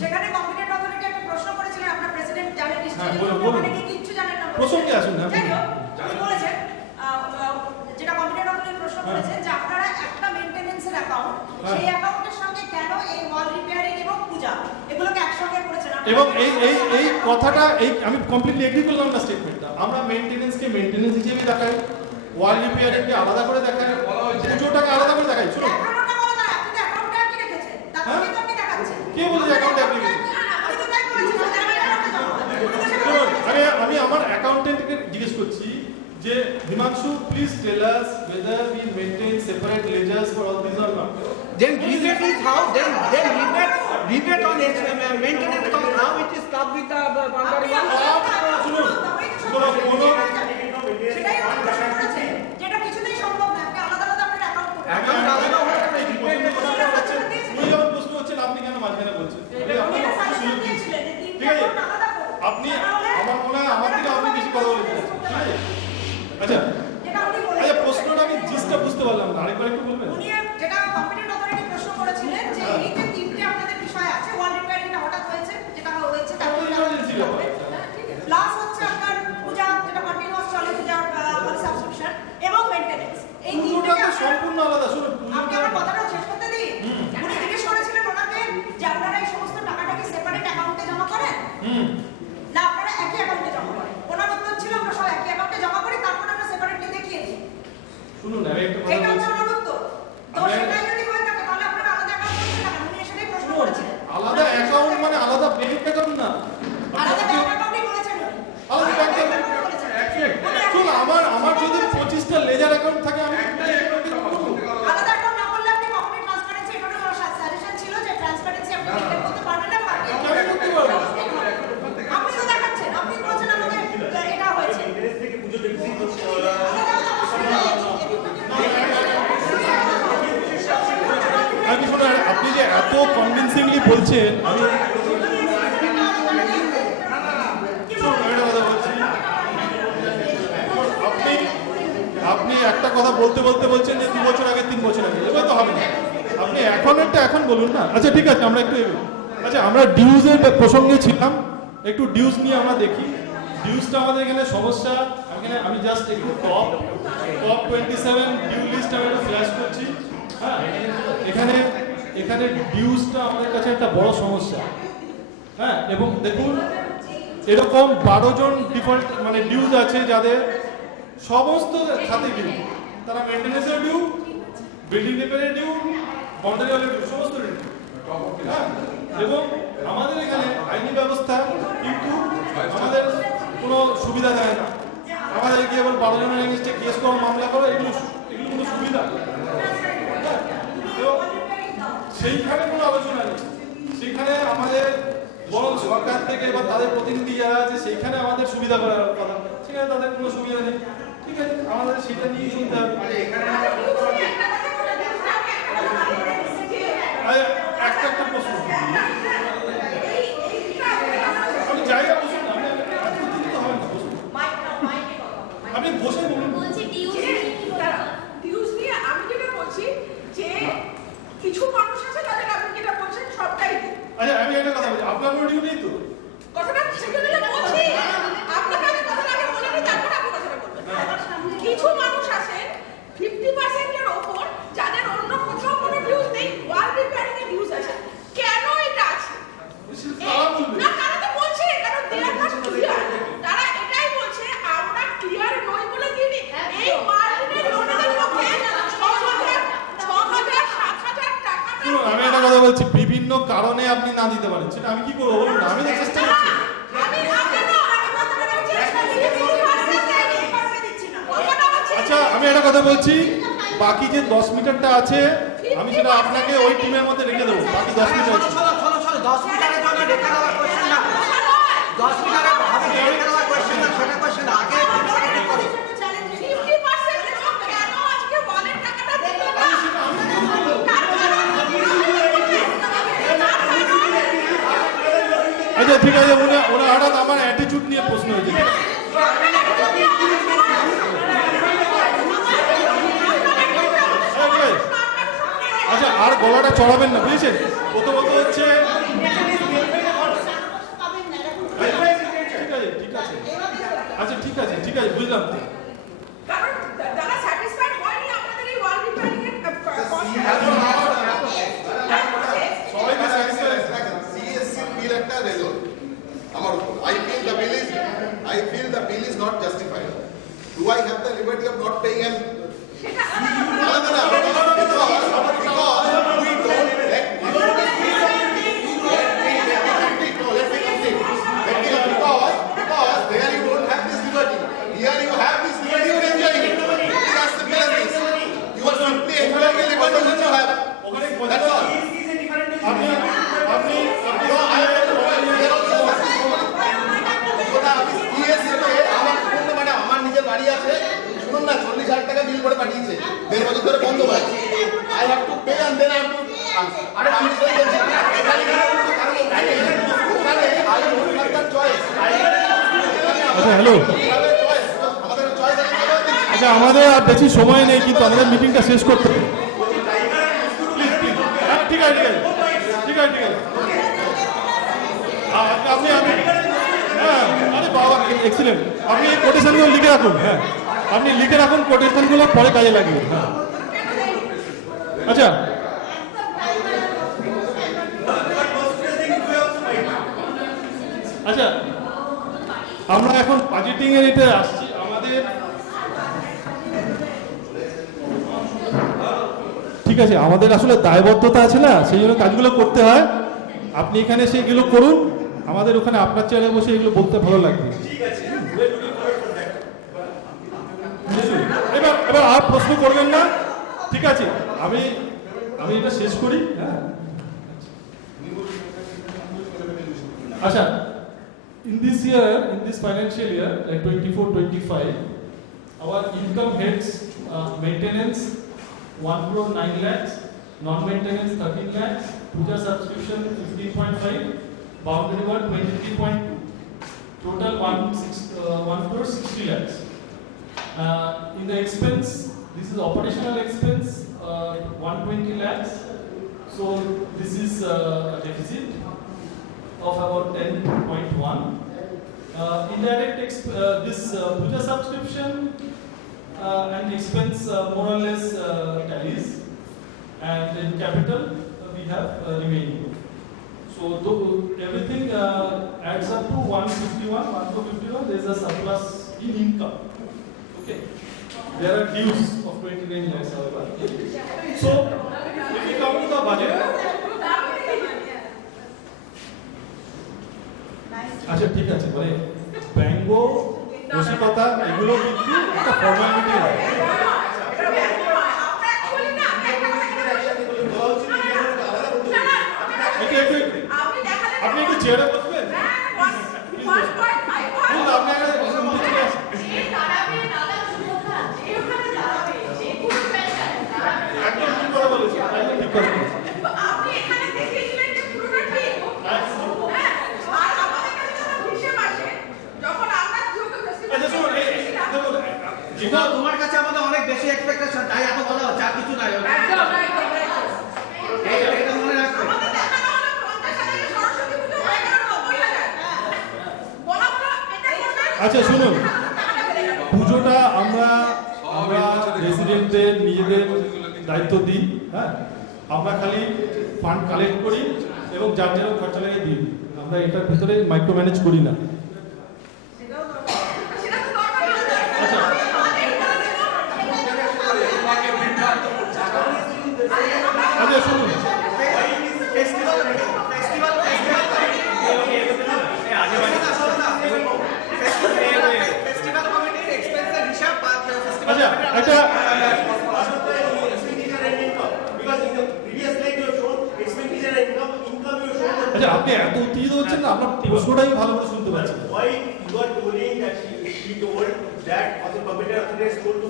সেখানে কম্পিউটার অথরিটি একটা প্রশ্ন করেছিলেন আপনার প্রেসিডেন্ট জানেন নিশ্চয়ই অনেকে কিচ্ছু জানেন না প্রসঙ্গে আসুন না উনি বলেছেন যেটা কম্পিউটার অথরিটি প্রশ্ন করেছেন যে আপনারা একটা মেইনটেনেন্সের অ্যাকাউন্ট সেই অ্যাকাউন্টের সঙ্গে কেন এই ওয়াল রিপেয়ারিং এবং পূজা এগুলোকে একসঙ্গে করেছেন এবং এই কথাটা আমি কমপ্লিটলি এগ্রি করলাম না স্টেটমেন্টটা আমরা মেইনটেনেন্সকে মেইনটেনেন্স হিসেবে দেখাই ওয়াল রিপেয়ারিংকে আলাদা করে দেখাই পুজোটাকে আলাদা করে দেখাই শুনুন কে বলেছে অ্যাকাউন্ট অ্যাপ্লিকেশন আমি আমার অ্যাকাউন্টেন্টকে জিজ্ঞেস করছি যে Himanshu please tell us whether we maintain separate ledgers for all these or not. Then rebate is how? Then rebate on its maintenance cost how it is clubbed with the boundary wall? সেটাই করেছে যেটা কিছুতেই সম্ভব না আপনি আলাদা আপনার account আলাদা হবে না রিবেট উনি যখন প্রশ্ন হচ্ছেন আপনি কেন মাঝখানে বলছেন ঠিক আছে আপনি আমার মনে হয় আমার থেকে আপনি বেশি কথা বলেছেন ঠিক আছে আচ্ছা প্রশ্নটা আমি জিসটা বুঝতে পারলাম না আরেকবার একটু বলবেন উনি যেটা কম্পিউটার অথরিটি প্রশ্ন করেছিলেন যে এই যে তিনটে আপনাদের বিষয় আছে ওয়াল রিপেয়ারিংটা হঠাৎ হয়েছে যেটা হয়েছে তারপরে প্লাস হচ্ছে আপনার পূজা যেটা কন্টিনিউয়াস চলে পূজার সাবস্ক্রিপশন এবং মেইনটেনেন্স এই তিনটে সম্পূর্ণ আলাদা শুনুন আপনি আমার কথাটা শেষ করতে দিন উনি জিজ্ঞেস করেছিলেন ওনাকে যে আপনারা এই সমস্ত টাকাটাকে সেপারেট অ্যাকাউন্টে বলছেন আমি আপনি একটা কথা বলতে বলতে বলছেন যে 2 বছর আগে 3 বছর আগে, এবার তো হবে না। আপনি এখন বলুন না। আচ্ছা ঠিক আছে, আমরা একটু আচ্ছা আমরা ডিউজের প্রসঙ্গে ছিলাম, একটু ডিউজ নিয়ে আমরা দেখি। ডিউজটা আমাদের এখানে সমস্যা। এখানে আমি জাস্ট একটু টপ 27 ডিউ লিস্ট আমি একটু ফ্ল্যাশ করছি। হ্যাঁ, এখানে ডিউজটা আমাদের কাছে একটা বড় সমস্যা। হ্যাঁ, এবং দেখুন এরকম 12 জন ডিফল্ট মানে ডিউজ আছে যাদের সমস্ত খাতে ডিউ, তারা মেইনটেনেন্সের ডিউ, বিল্ডিং রিপেয়ারের ডিউ, বাউন্ডারি ওয়ালের ডিউ, সমস্ত ডিউ। হ্যাঁ, এবং আমাদের এখানে আইনি ব্যবস্থা কিন্তু আমাদের কোনো সুবিধা দেয় না। আমাদের গিয়ে আবার 12 জনের এগেইনস্টে কেস করো, মামলা করো, এগুলো কোনো সুবিধা। এবং সেইখানে কোনো আলোচনা নেই। সেইখানে আমাদের বরং সরকার থেকে বা তাদের প্রতিনিধি যারা আছে সেইখানে আমাদের সুবিধা করার কথা, সেখানে তাদের কোনো সুবিধা নেই। ঠিক আছে, আমাদের সেটা নিয়ে শুনতে হবে। একটা প্রশ্ন, আপনি জায়গা বসুন না, আপনি বসে বলুন। বলছি ডিউজ নিয়ে আমি যেটা বলছি যে কিছু মানুষ আছে তাদের আপনি যেটা বলছেন সবটাই দিন। আচ্ছা আমি একটা কথা বলছি, আপনার কোনো ডিউ নেই তো? কথাটা সেজন্য বলছি, আপনাকে আমি কথাটা আগে বলে নিই, তারপর আপনি কথাটা বলবেন। কিছু মানুষ আছেন 50% এর ওপর যাদের অন্য কোথাও কোনো ডিউজ নেই, ওয়াল রিপেয়ারিং এর ডিউজ আছে। কেন এটা আছে? না তারা তো বলছে, কারণ দেয়ার নট ক্লিয়ার। তারা এটাই বলছে আমরা ক্লিয়ার নই বলে দিইনি। এই মার্কেটের লোনেদের পক্ষে 6,000, 7,000 টাকা। আমি একটা কথা বলছি, বিভিন্ন কারণে আপনি না দিতে পারেন, সেটা আমি কি করবো বলুন না? আমি তো চেষ্টা করছি। আচ্ছা আমি একটা কথা বলছি, বাকি যে 10 মিটারটা আছে আমি সেটা আপনাকে ওই টিমের মধ্যে রেখে দেবো। বাকি 10 মিটার 10 মিটারের জন্য রেখে দেওয়ার কোশ্চেন না, 10 মিটারের ভাবে রেখে দেওয়ার কোশ্চেন না, সেটা কোশ্চেন আগে 50% করো। 50% লোক কেন আজকে ওয়ালের টাকাটা দিল না? আচ্ছা ঠিক আছে, ওরা হঠাৎ আমার অ্যাটিটিউড নিয়ে প্রশ্ন হয়েছে। আচ্ছা আর গলাটা চড়াবেন না, বুঝেছেন? প্রথমত হচ্ছে ঠিক আছে আচ্ছা ঠিক আছে বুঝলাম তো। কারণ যারা স্যাটিসফাইড হয়নি আপনাদের এই ওয়াল রিপেয়ারিং এর সবাইকে স্যাটিসফাইড। CSC bill একটা রেজল আমার উপর। I feel the bill is not justified. Do I have the liberty of not paying and আমার নিজের বাড়ি আছে, শুনুন না, 40,000 টাকা বিল করে পাঠিয়েছে, 1.5 বছর ধরে বন্ধ আছে। I have to pay and then I have to আরে আমি সেটাই বলছি, ওখানে I don't have the choice. আচ্ছা হ্যালো, আমাদের চয়েস আছে। আচ্ছা আমাদের আর বেশি সময় নেই, কিন্তু আমাদের মিটিংটা শেষ করতে হবে। ঠিক আছে আপনি হ্যাঁ আরে বাবা এক্সিলেন্ট, আপনি এই কোটেশনগুলো লিখে রাখুন। হ্যাঁ আপনি লিখে রাখুন, কোটেশনগুলো পরে কাজে লাগবে। হ্যাঁ আচ্ছা আচ্ছা আমরা এখন বাজেটিং এর এটা আসছি। আমাদের ঠিক আছে, আমাদের আসলে দায়বদ্ধতা আছে না, সেই জন্য কাজগুলো করতে হয়। আপনি এখানে সেইগুলো করুন, আমাদের ওখানে আপনার চেয়ারে বসে এগুলো বলতে ভালো লাগবে। এবার আর প্রশ্ন করবেন না, ঠিক আছে? আমি এটা শেষ করি। হ্যাঁ আচ্ছা, in this financial year 24-25, our income heads maintenance 1 crore 9 lakhs, non-maintenance 13 lakhs, puja subscription 15.5, boundary wall 23.2, total 1 crore 60 lakhs. In the expense, this is operational expense 120 lakhs. So this is a deficit of about 10.1. Indirect this puja subscription and expense more or less tallies, and in capital we have remaining. So everything adds up to 151. There is a surplus in income. Okay, there are dues of 29 lakhs, however. So if we come to the budget, আচ্ছা ঠিক আছে, মানে ব্যঙ্গ রসিকতা এগুলো কিন্তু একটা formality হয়। আপনি একটু চেয়ারে বসবেন, আপনি একদম ঠিক কথা বলেছেন, একদম ঠিক কথা বলেছেন। তোমার কাছে আমাদের অনেক বেশি এক্সপেকটেশন, তাই এত বলা হচ্ছে, আর কিছু নাই। এটা মনে রাখবে। আচ্ছা শুনুন, পুজোটা আমরা রেসিডেন্টদের নিজেদের দায়িত্ব দিই, হ্যাঁ, আমরা খালি ফান্ড কালেক্ট করি এবং যার যার খরচা লাগে দিই, আমরা এটার ভিতরে মাইক্রো ম্যানেজ করি না। আচ্ছা শুনুন, আচ্ছা এটা আচ্ছা আপনি এত উত্তেজিত হচ্ছেন না, আপনার প্রশ্নটা আমি ভালো করে শুনতে পাচ্ছি। Why you are telling that she told that on the permitted authority is told to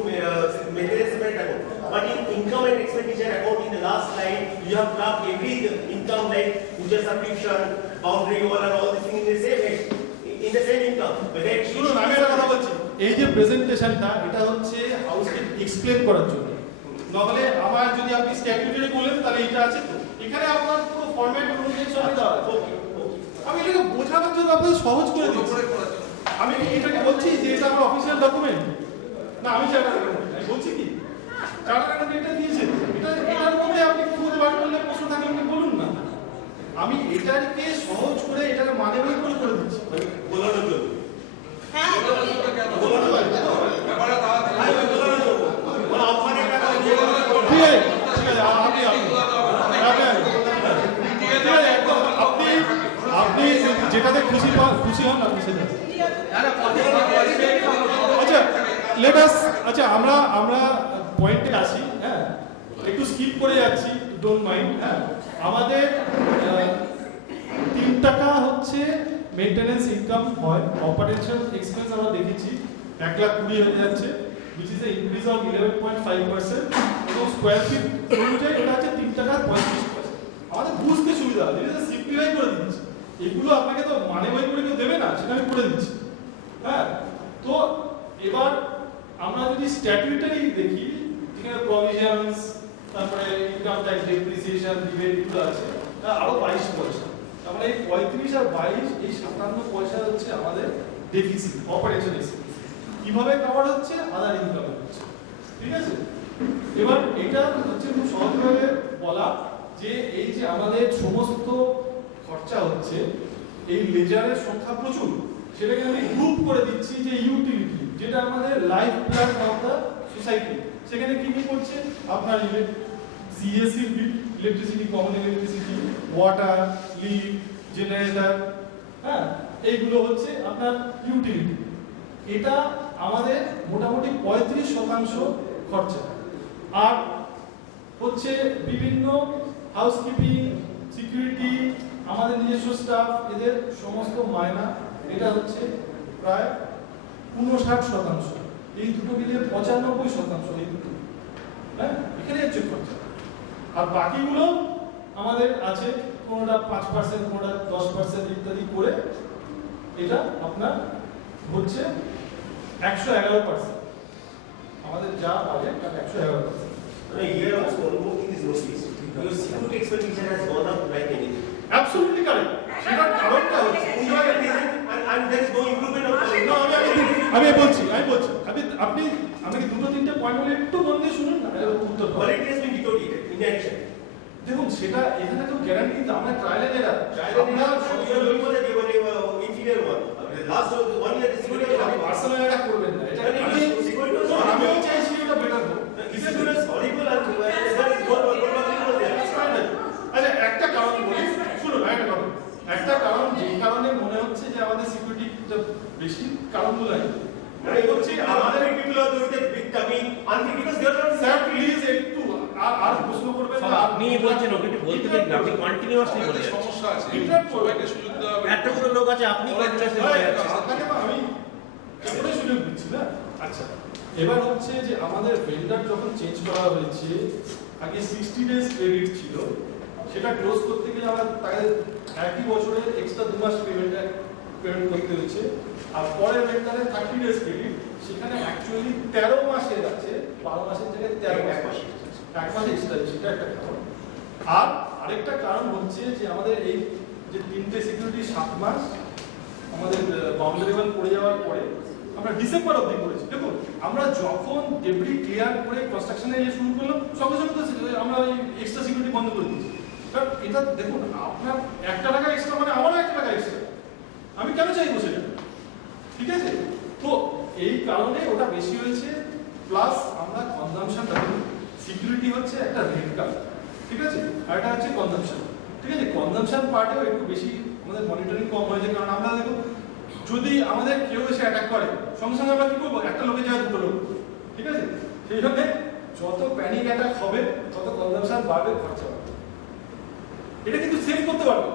maintenance separate account, but in income and expenditure account in the last line you have clubbed every income like puja subscription, boundary wall and all these things in the same income. শুনুন আমি একটা কথা বলছি, এই যে প্রেজেন্টেশনটা এটা হচ্ছে হাউসকে এক্সপ্লেন করার জন্য, নাহলে আমার যদি আপনি স্ট্যাটিউটরি বলেন তাহলে এটা আছে তো, এখানে আপনার পুরো ফরম্যাট অনুযায়ী সবই দেওয়া আছে। আমি এটাকে বোঝানোর জন্য আপনাদের সহজ করে দিচ্ছি। আমি এটাকে বলছি যে এটা আমার অফিসিয়াল ডকুমেন্ট না, আমি চার্টার অ্যাকাউন্টেন্ট, আমি বলছি কি চার্টার অ্যাকাউন্টেন্ট এটা দিয়েছে, এটার মধ্যে আপনি বুঝতে পারবেন না, প্রশ্ন থাকে আপনি বলুন না। আমি এটাকে সহজ করে এটাকে মানে করে দিচ্ছি বোঝানোর জন্য। ঠিক আছে আপনি যেটাতে খুশি হন আপনি সেটা। আচ্ছা লেটাস, আচ্ছা আমরা পয়েন্টে আসি, হ্যাঁ, একটু স্কিপ করে যাচ্ছি, ডোন্ট মাইন্ড। হ্যাঁ, আমাদের 3 টাকা হচ্ছে মেইনটেনেন্স ইনকাম হয়, অপারেশন এক্সপেন্স আমরা দেখেছি 1,20,000 হয়ে যাচ্ছে, which is an increase of 11.5%, এবং স্কয়ার ফিট অনুযায়ী এটা হচ্ছে 3 টাকা 35%। আমাদের বুঝতে সুবিধা হয়, এটা সিম্পলিফাই করে দিচ্ছি, এগুলো আপনাকে তো মানে বই করে কেউ দেবে না, সেটা আমি করে দিচ্ছি। হ্যাঁ, তো এবার আমরা যদি স্ট্যাটিউটরি দেখি, যেখানে প্রভিশনস, তারপরে ইনকাম ট্যাক্স, ডেপ্রিসিয়েশন, রিবেট এগুলো আছে, আরো 22 পয়সা, তার মানে এই 35 আর 22 এই 57 পয়সা হচ্ছে আমাদের ডেফিসিট, অপারেশন এক্সপেন্স। কিভাবে কভার হচ্ছে? আদার ইনকাম হচ্ছে, ঠিক আছে। এবার এটা হচ্ছে খুব সহজভাবে বলা যে এই যে আমাদের সমস্ত খরচা হচ্ছে, এই লেজারের সংখ্যা প্রচুর, সেটাকে আমি গ্রুপ করে দিচ্ছি যে ইউটিলিটি, যেটা আমাদের life plan of the society, সেখানে কি কি করছে আপনার CSC bill, electricity, common electricity, water, lift, generator, হ্যাঁ, এইগুলো হচ্ছে আপনার ইউটিলিটি। এটা আমাদের মোটামুটি 35% খরচা। আর হচ্ছে বিভিন্ন হাউসকিপিং, সিকিউরিটি, আমাদের নিজস্ব স্টাফ, এদের সমস্ত মায়না, এটা হচ্ছে প্রায় 59%। এই দুটো মিলিয়ে 95%, এই দুটো, হ্যাঁ, এখানে হচ্ছে খরচা। আর বাকিগুলো আমাদের আছে কোনোটা 5%, কোনোটা 10% ইত্যাদি করে এটা আপনার হচ্ছে 111%। আমাদের যা বাজেট তার 111%। Here also one more thing is noticed. Your security expenditure has gone up like anything. Absolutely correct. সেটার কারণটা হচ্ছে And there is no improvement of quality. No, আমি বলছি আপনি আমাকে দুটো তিনটে পয়েন্ট বলে একটু মন দিয়ে শুনুন না উত্তর পাবেন। Quality has been deteriorated in action. দেখুন সেটা এখানে তো গ্যারান্টি তো আমরা ট্রায়ালে দেয়া China you are looking for the inferior one. Last 1 year the security was horrible. Personal এটা করবেন না এটা security was আমিও চাইছি এটা বেটার হোক। Security was horrible and there is no আচ্ছা একটা কারণ বলি শুনুন একটা কারণ যেই কারণে মনে হচ্ছে যে আমাদের সিকিউরিটিটা বেশি কারণগুলো মানে হচ্ছে আমাদের people are doing the big tummy and because they are not sir please একটু আর প্রশ্ন করবেন না আপনি বলছেন ওকে একটু বলতে দিন আপনি কন্টিনিউয়াসলি বলে যাচ্ছেন সমস্যা আছে ইন্টারাপ্ট সবাইকে সুযোগ দেওয়া হবে এতগুলো লোক আছে আপনি কন্টিনিউয়াসলি বলে যাচ্ছেন আপনাকে আমি এবারে সুযোগ দিচ্ছি না আচ্ছা এবার হচ্ছে যে আমাদের ভেন্ডার যখন চেঞ্জ করা হয়েছে আগে 60 ডেজ ক্রেডিট ছিল সেটা ক্লোজ করতে গেলে আমরা তাকে একই বছরে এক্সট্রা 2 মাস পেমেন্ট করতে হচ্ছে আর পরের ভেন্ডারে 30 ডেজ ক্রেডিট সেখানে অ্যাকচুয়ালি 13 মাসের আছে 12 মাসের জায়গায় 13 মাস এক মাস এক্সট্রা সেটা একটা কারণ আর আরেকটা কারণ হচ্ছে যে আমাদের এই যে তিনটে সিকিউরিটি 7 মাস আমাদের বাউন্ডারি ওয়াল পড়ে যাওয়ার পরে আমরা ডিসেম্বর অবধি করেছি দেখুন আমরা যখন ডেব্রি ক্লিয়ার করে কনস্ট্রাকশনে শুরু করলাম সঙ্গে সঙ্গে আমরা ওই এক্সট্রা সিকিউরিটি বন্ধ করে দিয়েছি কারণ এটা দেখুন আপনার 1 টাকা এক্সট্রা মানে আমারও 1 টাকা এক্সট্রা আমি কেন চাইবো সেটা ঠিক আছে তো এই কারণে ওটা বেশি হয়েছে প্লাস আমরা কনজাম্পশনটা সিকিউরিটি হচ্ছে একটা রেট কার্ড ঠিক আছে আর এটা হচ্ছে কনজাম্পশন ঠিক আছে কনজাম্পশন পার্টেও একটু বেশি আমাদের মনিটরিং কম হয়েছে কারণ আমরা দেখো যদি আমাদের কেউ এসে অ্যাটাক করে সঙ্গে সঙ্গে আমরা কি করবো একটা লোকের জায়গায় দুটো লোক ঠিক আছে সেই জন্য যত প্যানিক অ্যাটাক হবে তত কনজাম্পশন বাড়বে খরচা বাড়বে এটা কিন্তু সেভ করতে পারবে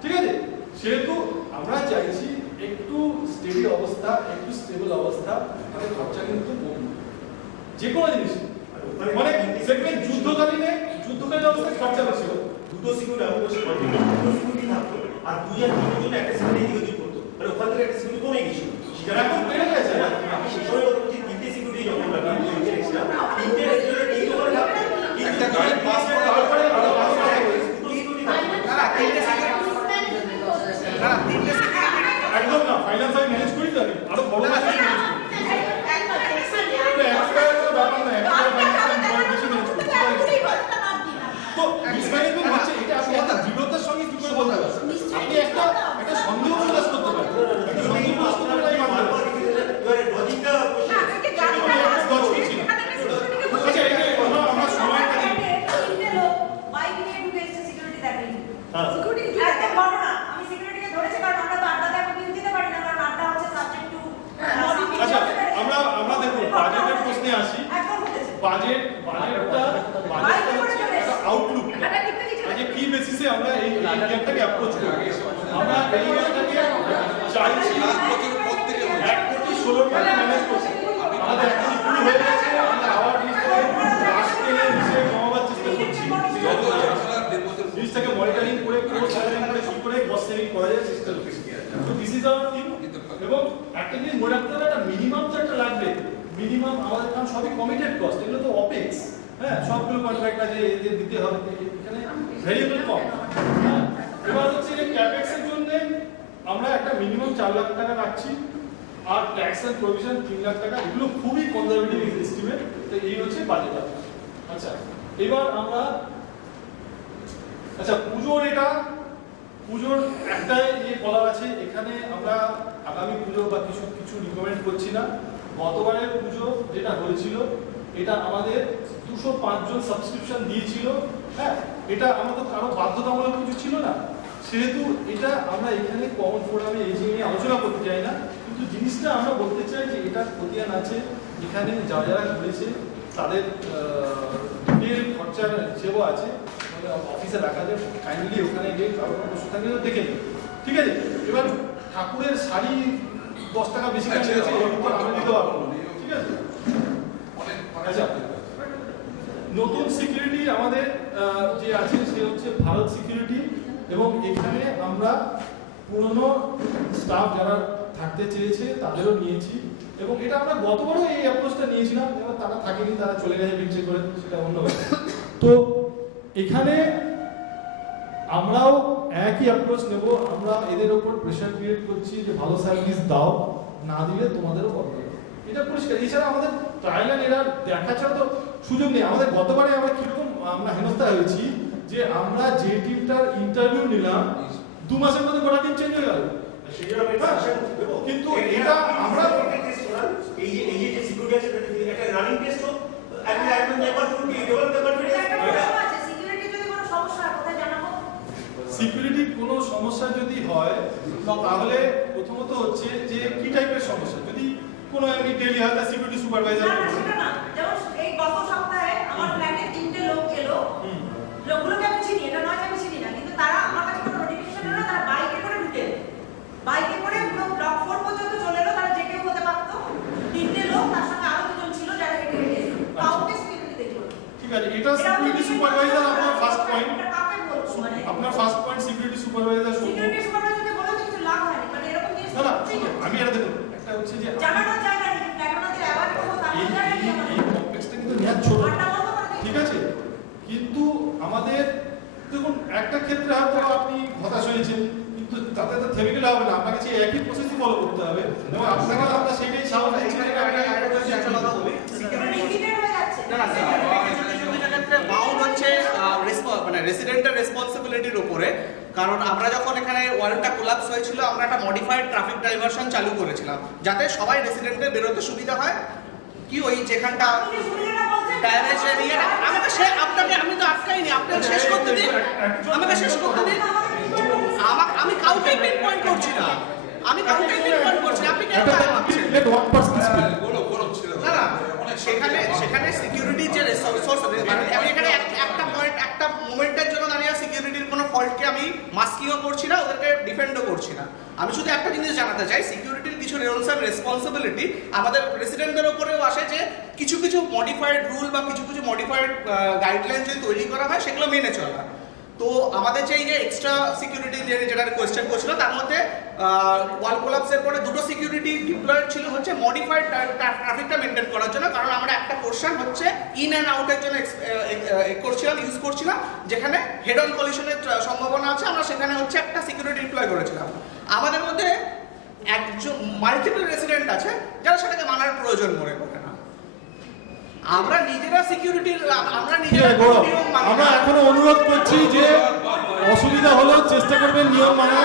ঠিক আছে সেহেতু আমরা চাইছি একটু স্টেডি অবস্থা একটু স্টেবল অবস্থা তাহলে খরচা কিন্তু কমবে যে কোনো জিনিস মানে দেখবেন যুদ্ধকালীন অবস্থায় খরচা বেশি হবে দুটো সিকিউরিটি আমি বলছি দুটো সিকিউরিটি থাকতো আর 2003 জন্য একটা সিকিউরিটি এদিকে করতো মানে ওখান থেকে একটা সিকিউরিটি কমে গেছিল সেটা এখন বেড়ে গেছে আমি সেই সময় বলছি তিনটে সিকিউরিটি যখন লাগবে তিনটে সিকিউরিটি এই দোকানে থাকতো একটা গাড়ি পাস করার তারপরে আরো দুটো সিকিউরিটি থাকতো একদম না ফাইন্যান্স আমি ম্যানেজ করি তো আরো বড় ব্যাপার না তো মিসম্যানেজমেন্ট হচ্ছে এটা আপনি একটা দৃঢ়তার সঙ্গে কি করে বলতে পারবেন আপনি একটা সন্দেহ প্রকাশ করতে পারেন একটা সন্দেহ প্রকাশ করতে পারেন আমরা সময় আচ্ছা আমরা দেখুন বাজেটের প্রশ্নে আসি বাজেটটা হচ্ছে একটা আউটলুক আজকে কি বেসিসে আমরা এই ইয়ারটাকে অ্যাপ্রোচ করি আমরা এই ইয়ারটাকে চাইছি 1,16,00,000 টাকা ম্যানেজ করছি আমাদের একটি শুরু হয়ে গেছে আমরা আবার লাস্টে বিষয়ে কমাবার চেষ্টা করছি জিনিসটাকে মনিটরিং করে কি করে কস্ট সেভিং করা যায় চেষ্টা করছি তো দিস ইজ আওয়ার টিম এবং একটা জিনিস মনে রাখতে হবে একটা মিনিমাম তো একটা লাগবে মিনিমাম আমাদের কারণ সবই কমিটেড কস্ট এগুলো তো অপেক্স হ্যাঁ সবগুলো কন্ট্রাক্ট আছে এদের দিতে হবে এখানে ভেরিয়েবল কম হ্যাঁ এবার হচ্ছে যে ক্যাপেক্স এর জন্য আমরা একটা মিনিমাম 4 লাখ টাকা রাখছি আর ট্যাক্স এন্ড প্রভিশন 3 লাখ টাকা এগুলো খুবই কনজারভেটিভ এস্টিমেট তো এই হচ্ছে বাজেট আচ্ছা এবার আমরা আচ্ছা পুজোর একটাই বলার আছে এখানে আমরা আগামী পুজো বা কিছু রিকমেন্ড করছি না গতবারের পুজো যেটা হয়েছিল এটা আমাদের 205 জন সাবস্ক্রিপশন দিয়েছিল হ্যাঁ এটা আমাদের কারো বাধ্যতামূলক কিছু ছিল না সেহেতু এটা আমরা এখানে কমন ফোরামে এই নিয়ে আলোচনা করতে চাই না কিন্তু জিনিসটা আমরা বলতে চাই যে এটা খতিয়ান আছে এখানে যারা করেছে তাদের ডিটেল খরচার হিসেবও আছে অফিসে রাখা যায় কাইন্ডলি ওখানে গিয়ে কারো প্রশ্ন থাকলে দেখে নিন ঠিক আছে এবার ঠাকুরের শাড়ি 10 টাকা বেশি কাছে আমি দিতে পারবো ঠিক আছে আচ্ছা নতুন সিকিউরিটি আমাদের যে আছে সে হচ্ছে ভারত সিকিউরিটি, এবং এখানে আমরা পুরনো স্টাফ যারা থাকতে চেয়েছে তাদেরও নিয়েছি, এবং এটা আমরা গতবারও এই অ্যাপ্রোচটা নিয়েছিলাম, এবার তারা থাকেনি, তারা চলে গেছে বিচ্ছে করে, সেটা অন্য ব্যাপার। তো এখানে আমরাও একই অ্যাপ্রোচ নেব, আমরা এদের ওপর প্রেশার ক্রিয়েট করছি যে ভালো সার্ভিস দাও, না দিলে তোমাদেরও বন্ধ হবে, এটা পরিষ্কার। এছাড়া আমাদের ট্রায়াল এন্ড এরার দেখা ছাড়া তো সুযোগ নেই। আমাদের গতবারে আমরা কিরকম আমরা হেনস্থা হয়েছি যে আমরা যে টিমটার ইন্টারভিউ নিলাম 2 মাসের মধ্যে গোটা টিম চেঞ্জ হয়ে গেল। কিন্তু এটা আমরা এই যে সিকিউরিটি আছে এটা রানিং টেস্ট হোক, আমি never to be develop the confidence. Security যদি কোনো সমস্যা হয় কোথায় জানাবো? সিকিউরিটির কোনো সমস্যা যদি হয় তাহলে প্রথমত হচ্ছে যে কি টাইপের সমস্যা, যদি কোনো এমনি ডেলি হয় তাহলে সিকিউরিটি সুপারভাইজার সেটা না, যেমন এই গত সপ্তাহে আমার প্ল্যানে 3টে লোক এলো, লোকগুলোকে আমি চিনি, এটা নয় যে আমি চিনি না, কিন্তু তারা আমার কাছে কোনো নোটিফিকেশন এলো না, তারা বাইকে করে ঢুকে বাইকে করে পুরো ব্লক 4 পর্যন্ত চলে এলো, তারা যে কেউ হতে পারতো। 3টে লোক, তার সঙ্গে আরো 2জন ছিল যারা হেঁটে হেঁটে এলো, কাউকে সিকিউরিটি দেখলো। ঠিক আছে, এটা সিকিউরিটি সুপারভাইজার আপনার ফার্স্ট পয়েন্ট। এটা কাকে বলবো মানে আপনার first point security supervisor. Security সুপারভাইজারকে বলে তো কিছু লাভ হয়নি, মানে এরকম জিনিস না না, আমি এটা দেখুন, একটা হচ্ছে যে জানানোর জায়গা নেই, জানানোর অ্যাওয়ার্ড করবো তার জায়গা নেই আমাদের। এই কমপ্লেক্সটা কিন্তু নেওয়া ছোট, ঠিক আছে, কিন্তু আমাদের দেখুন একটা ক্ষেত্রে হয়তো আপনি হতাশ হয়েছেন, কিন্তু তাতে তো থেমে গেলে হবে না, আপনাকে সেই একই প্রসেসই ফলো করতে হবে, এবং আপনাকে আমরা সেটাই স্বাভাবিক কথা বলি, সিকিউরিটি না না ক্ষেত্রে বাউন্ড হচ্ছে মানে রেসিডেন্টের রেসপন্সিবিলিটির উপরে। কারণ আমরা যখন এখানে ওয়ালটা কোলাপস হয়েছিল, আমরা একটা মডিফাইড ট্রাফিক ডাইভারশন চালু করেছিলাম যাতে সবাই রেসিডেন্টের বেরোতে সুবিধা হয়। কি ওই যেখানটা ড্যামেজ এরিয়া, আমাকে সে আপনাকে আমি তো আটকাইনি, আপনাকে শেষ করতে দিন, আমাকে শেষ করতে দিন। আমি কাউকে পিন পয়েন্ট করছি না, আমি কাউকে পিন পয়েন্ট করছি না, আপনি কেন ভাবছেন? না না, সেখানে সিকিউরিটির যে সোর্স, মানে আমি এখানে একটা পয়েন্ট একটা মোমেন্টের জন্য দাঁড়িয়ে সিকিউরিটির কোনো ফল্টকে আমি মাস্কিংও করছি না, ওদেরকে ডিফেন্ডও করছি না। আমি শুধু একটা জিনিস জানাতে চাই, সিকিউরিটির কিছু রুলস এন্ড রেসপন্সিবিলিটি আমাদের প্রেসিডেন্টদের উপরেও আসে, যে কিছু কিছু মডিফাইড রুল বা কিছু কিছু মডিফাইড গাইডলাইন যদি তৈরি করা হয় সেগুলো মেনে চলা। তো আমাদের যে এই যে এক্সট্রা সিকিউরিটি যেটা কোয়েশ্চেন করছিল, তার মধ্যে ওয়াল কোলাপসের পরে 2টো সিকিউরিটি ডিপ্লয়েড ছিল হচ্ছে মডিফাইড ট্রাফিকটা মেনটেন করার জন্য। কারণ আমরা একটা পোর্শন হচ্ছে ইন অ্যান্ড আউটের জন্য ইউজ করছিলাম, যেখানে হেড অন কলিশনের সম্ভাবনা আছে, আমরা সেখানে হচ্ছে একটা সিকিউরিটি ডিপ্লয় করেছিলাম। আমাদের মধ্যে একজন মাল্টিপল রেসিডেন্ট আছে যারা সেটাকে মানার প্রয়োজন মনে করে না। আমরা নিজেরা সিকিউরিটির আমরা এখনো অনুরোধ করছি যে অসুবিধা হলেও চেষ্টা করবেন নিয়ম মানা।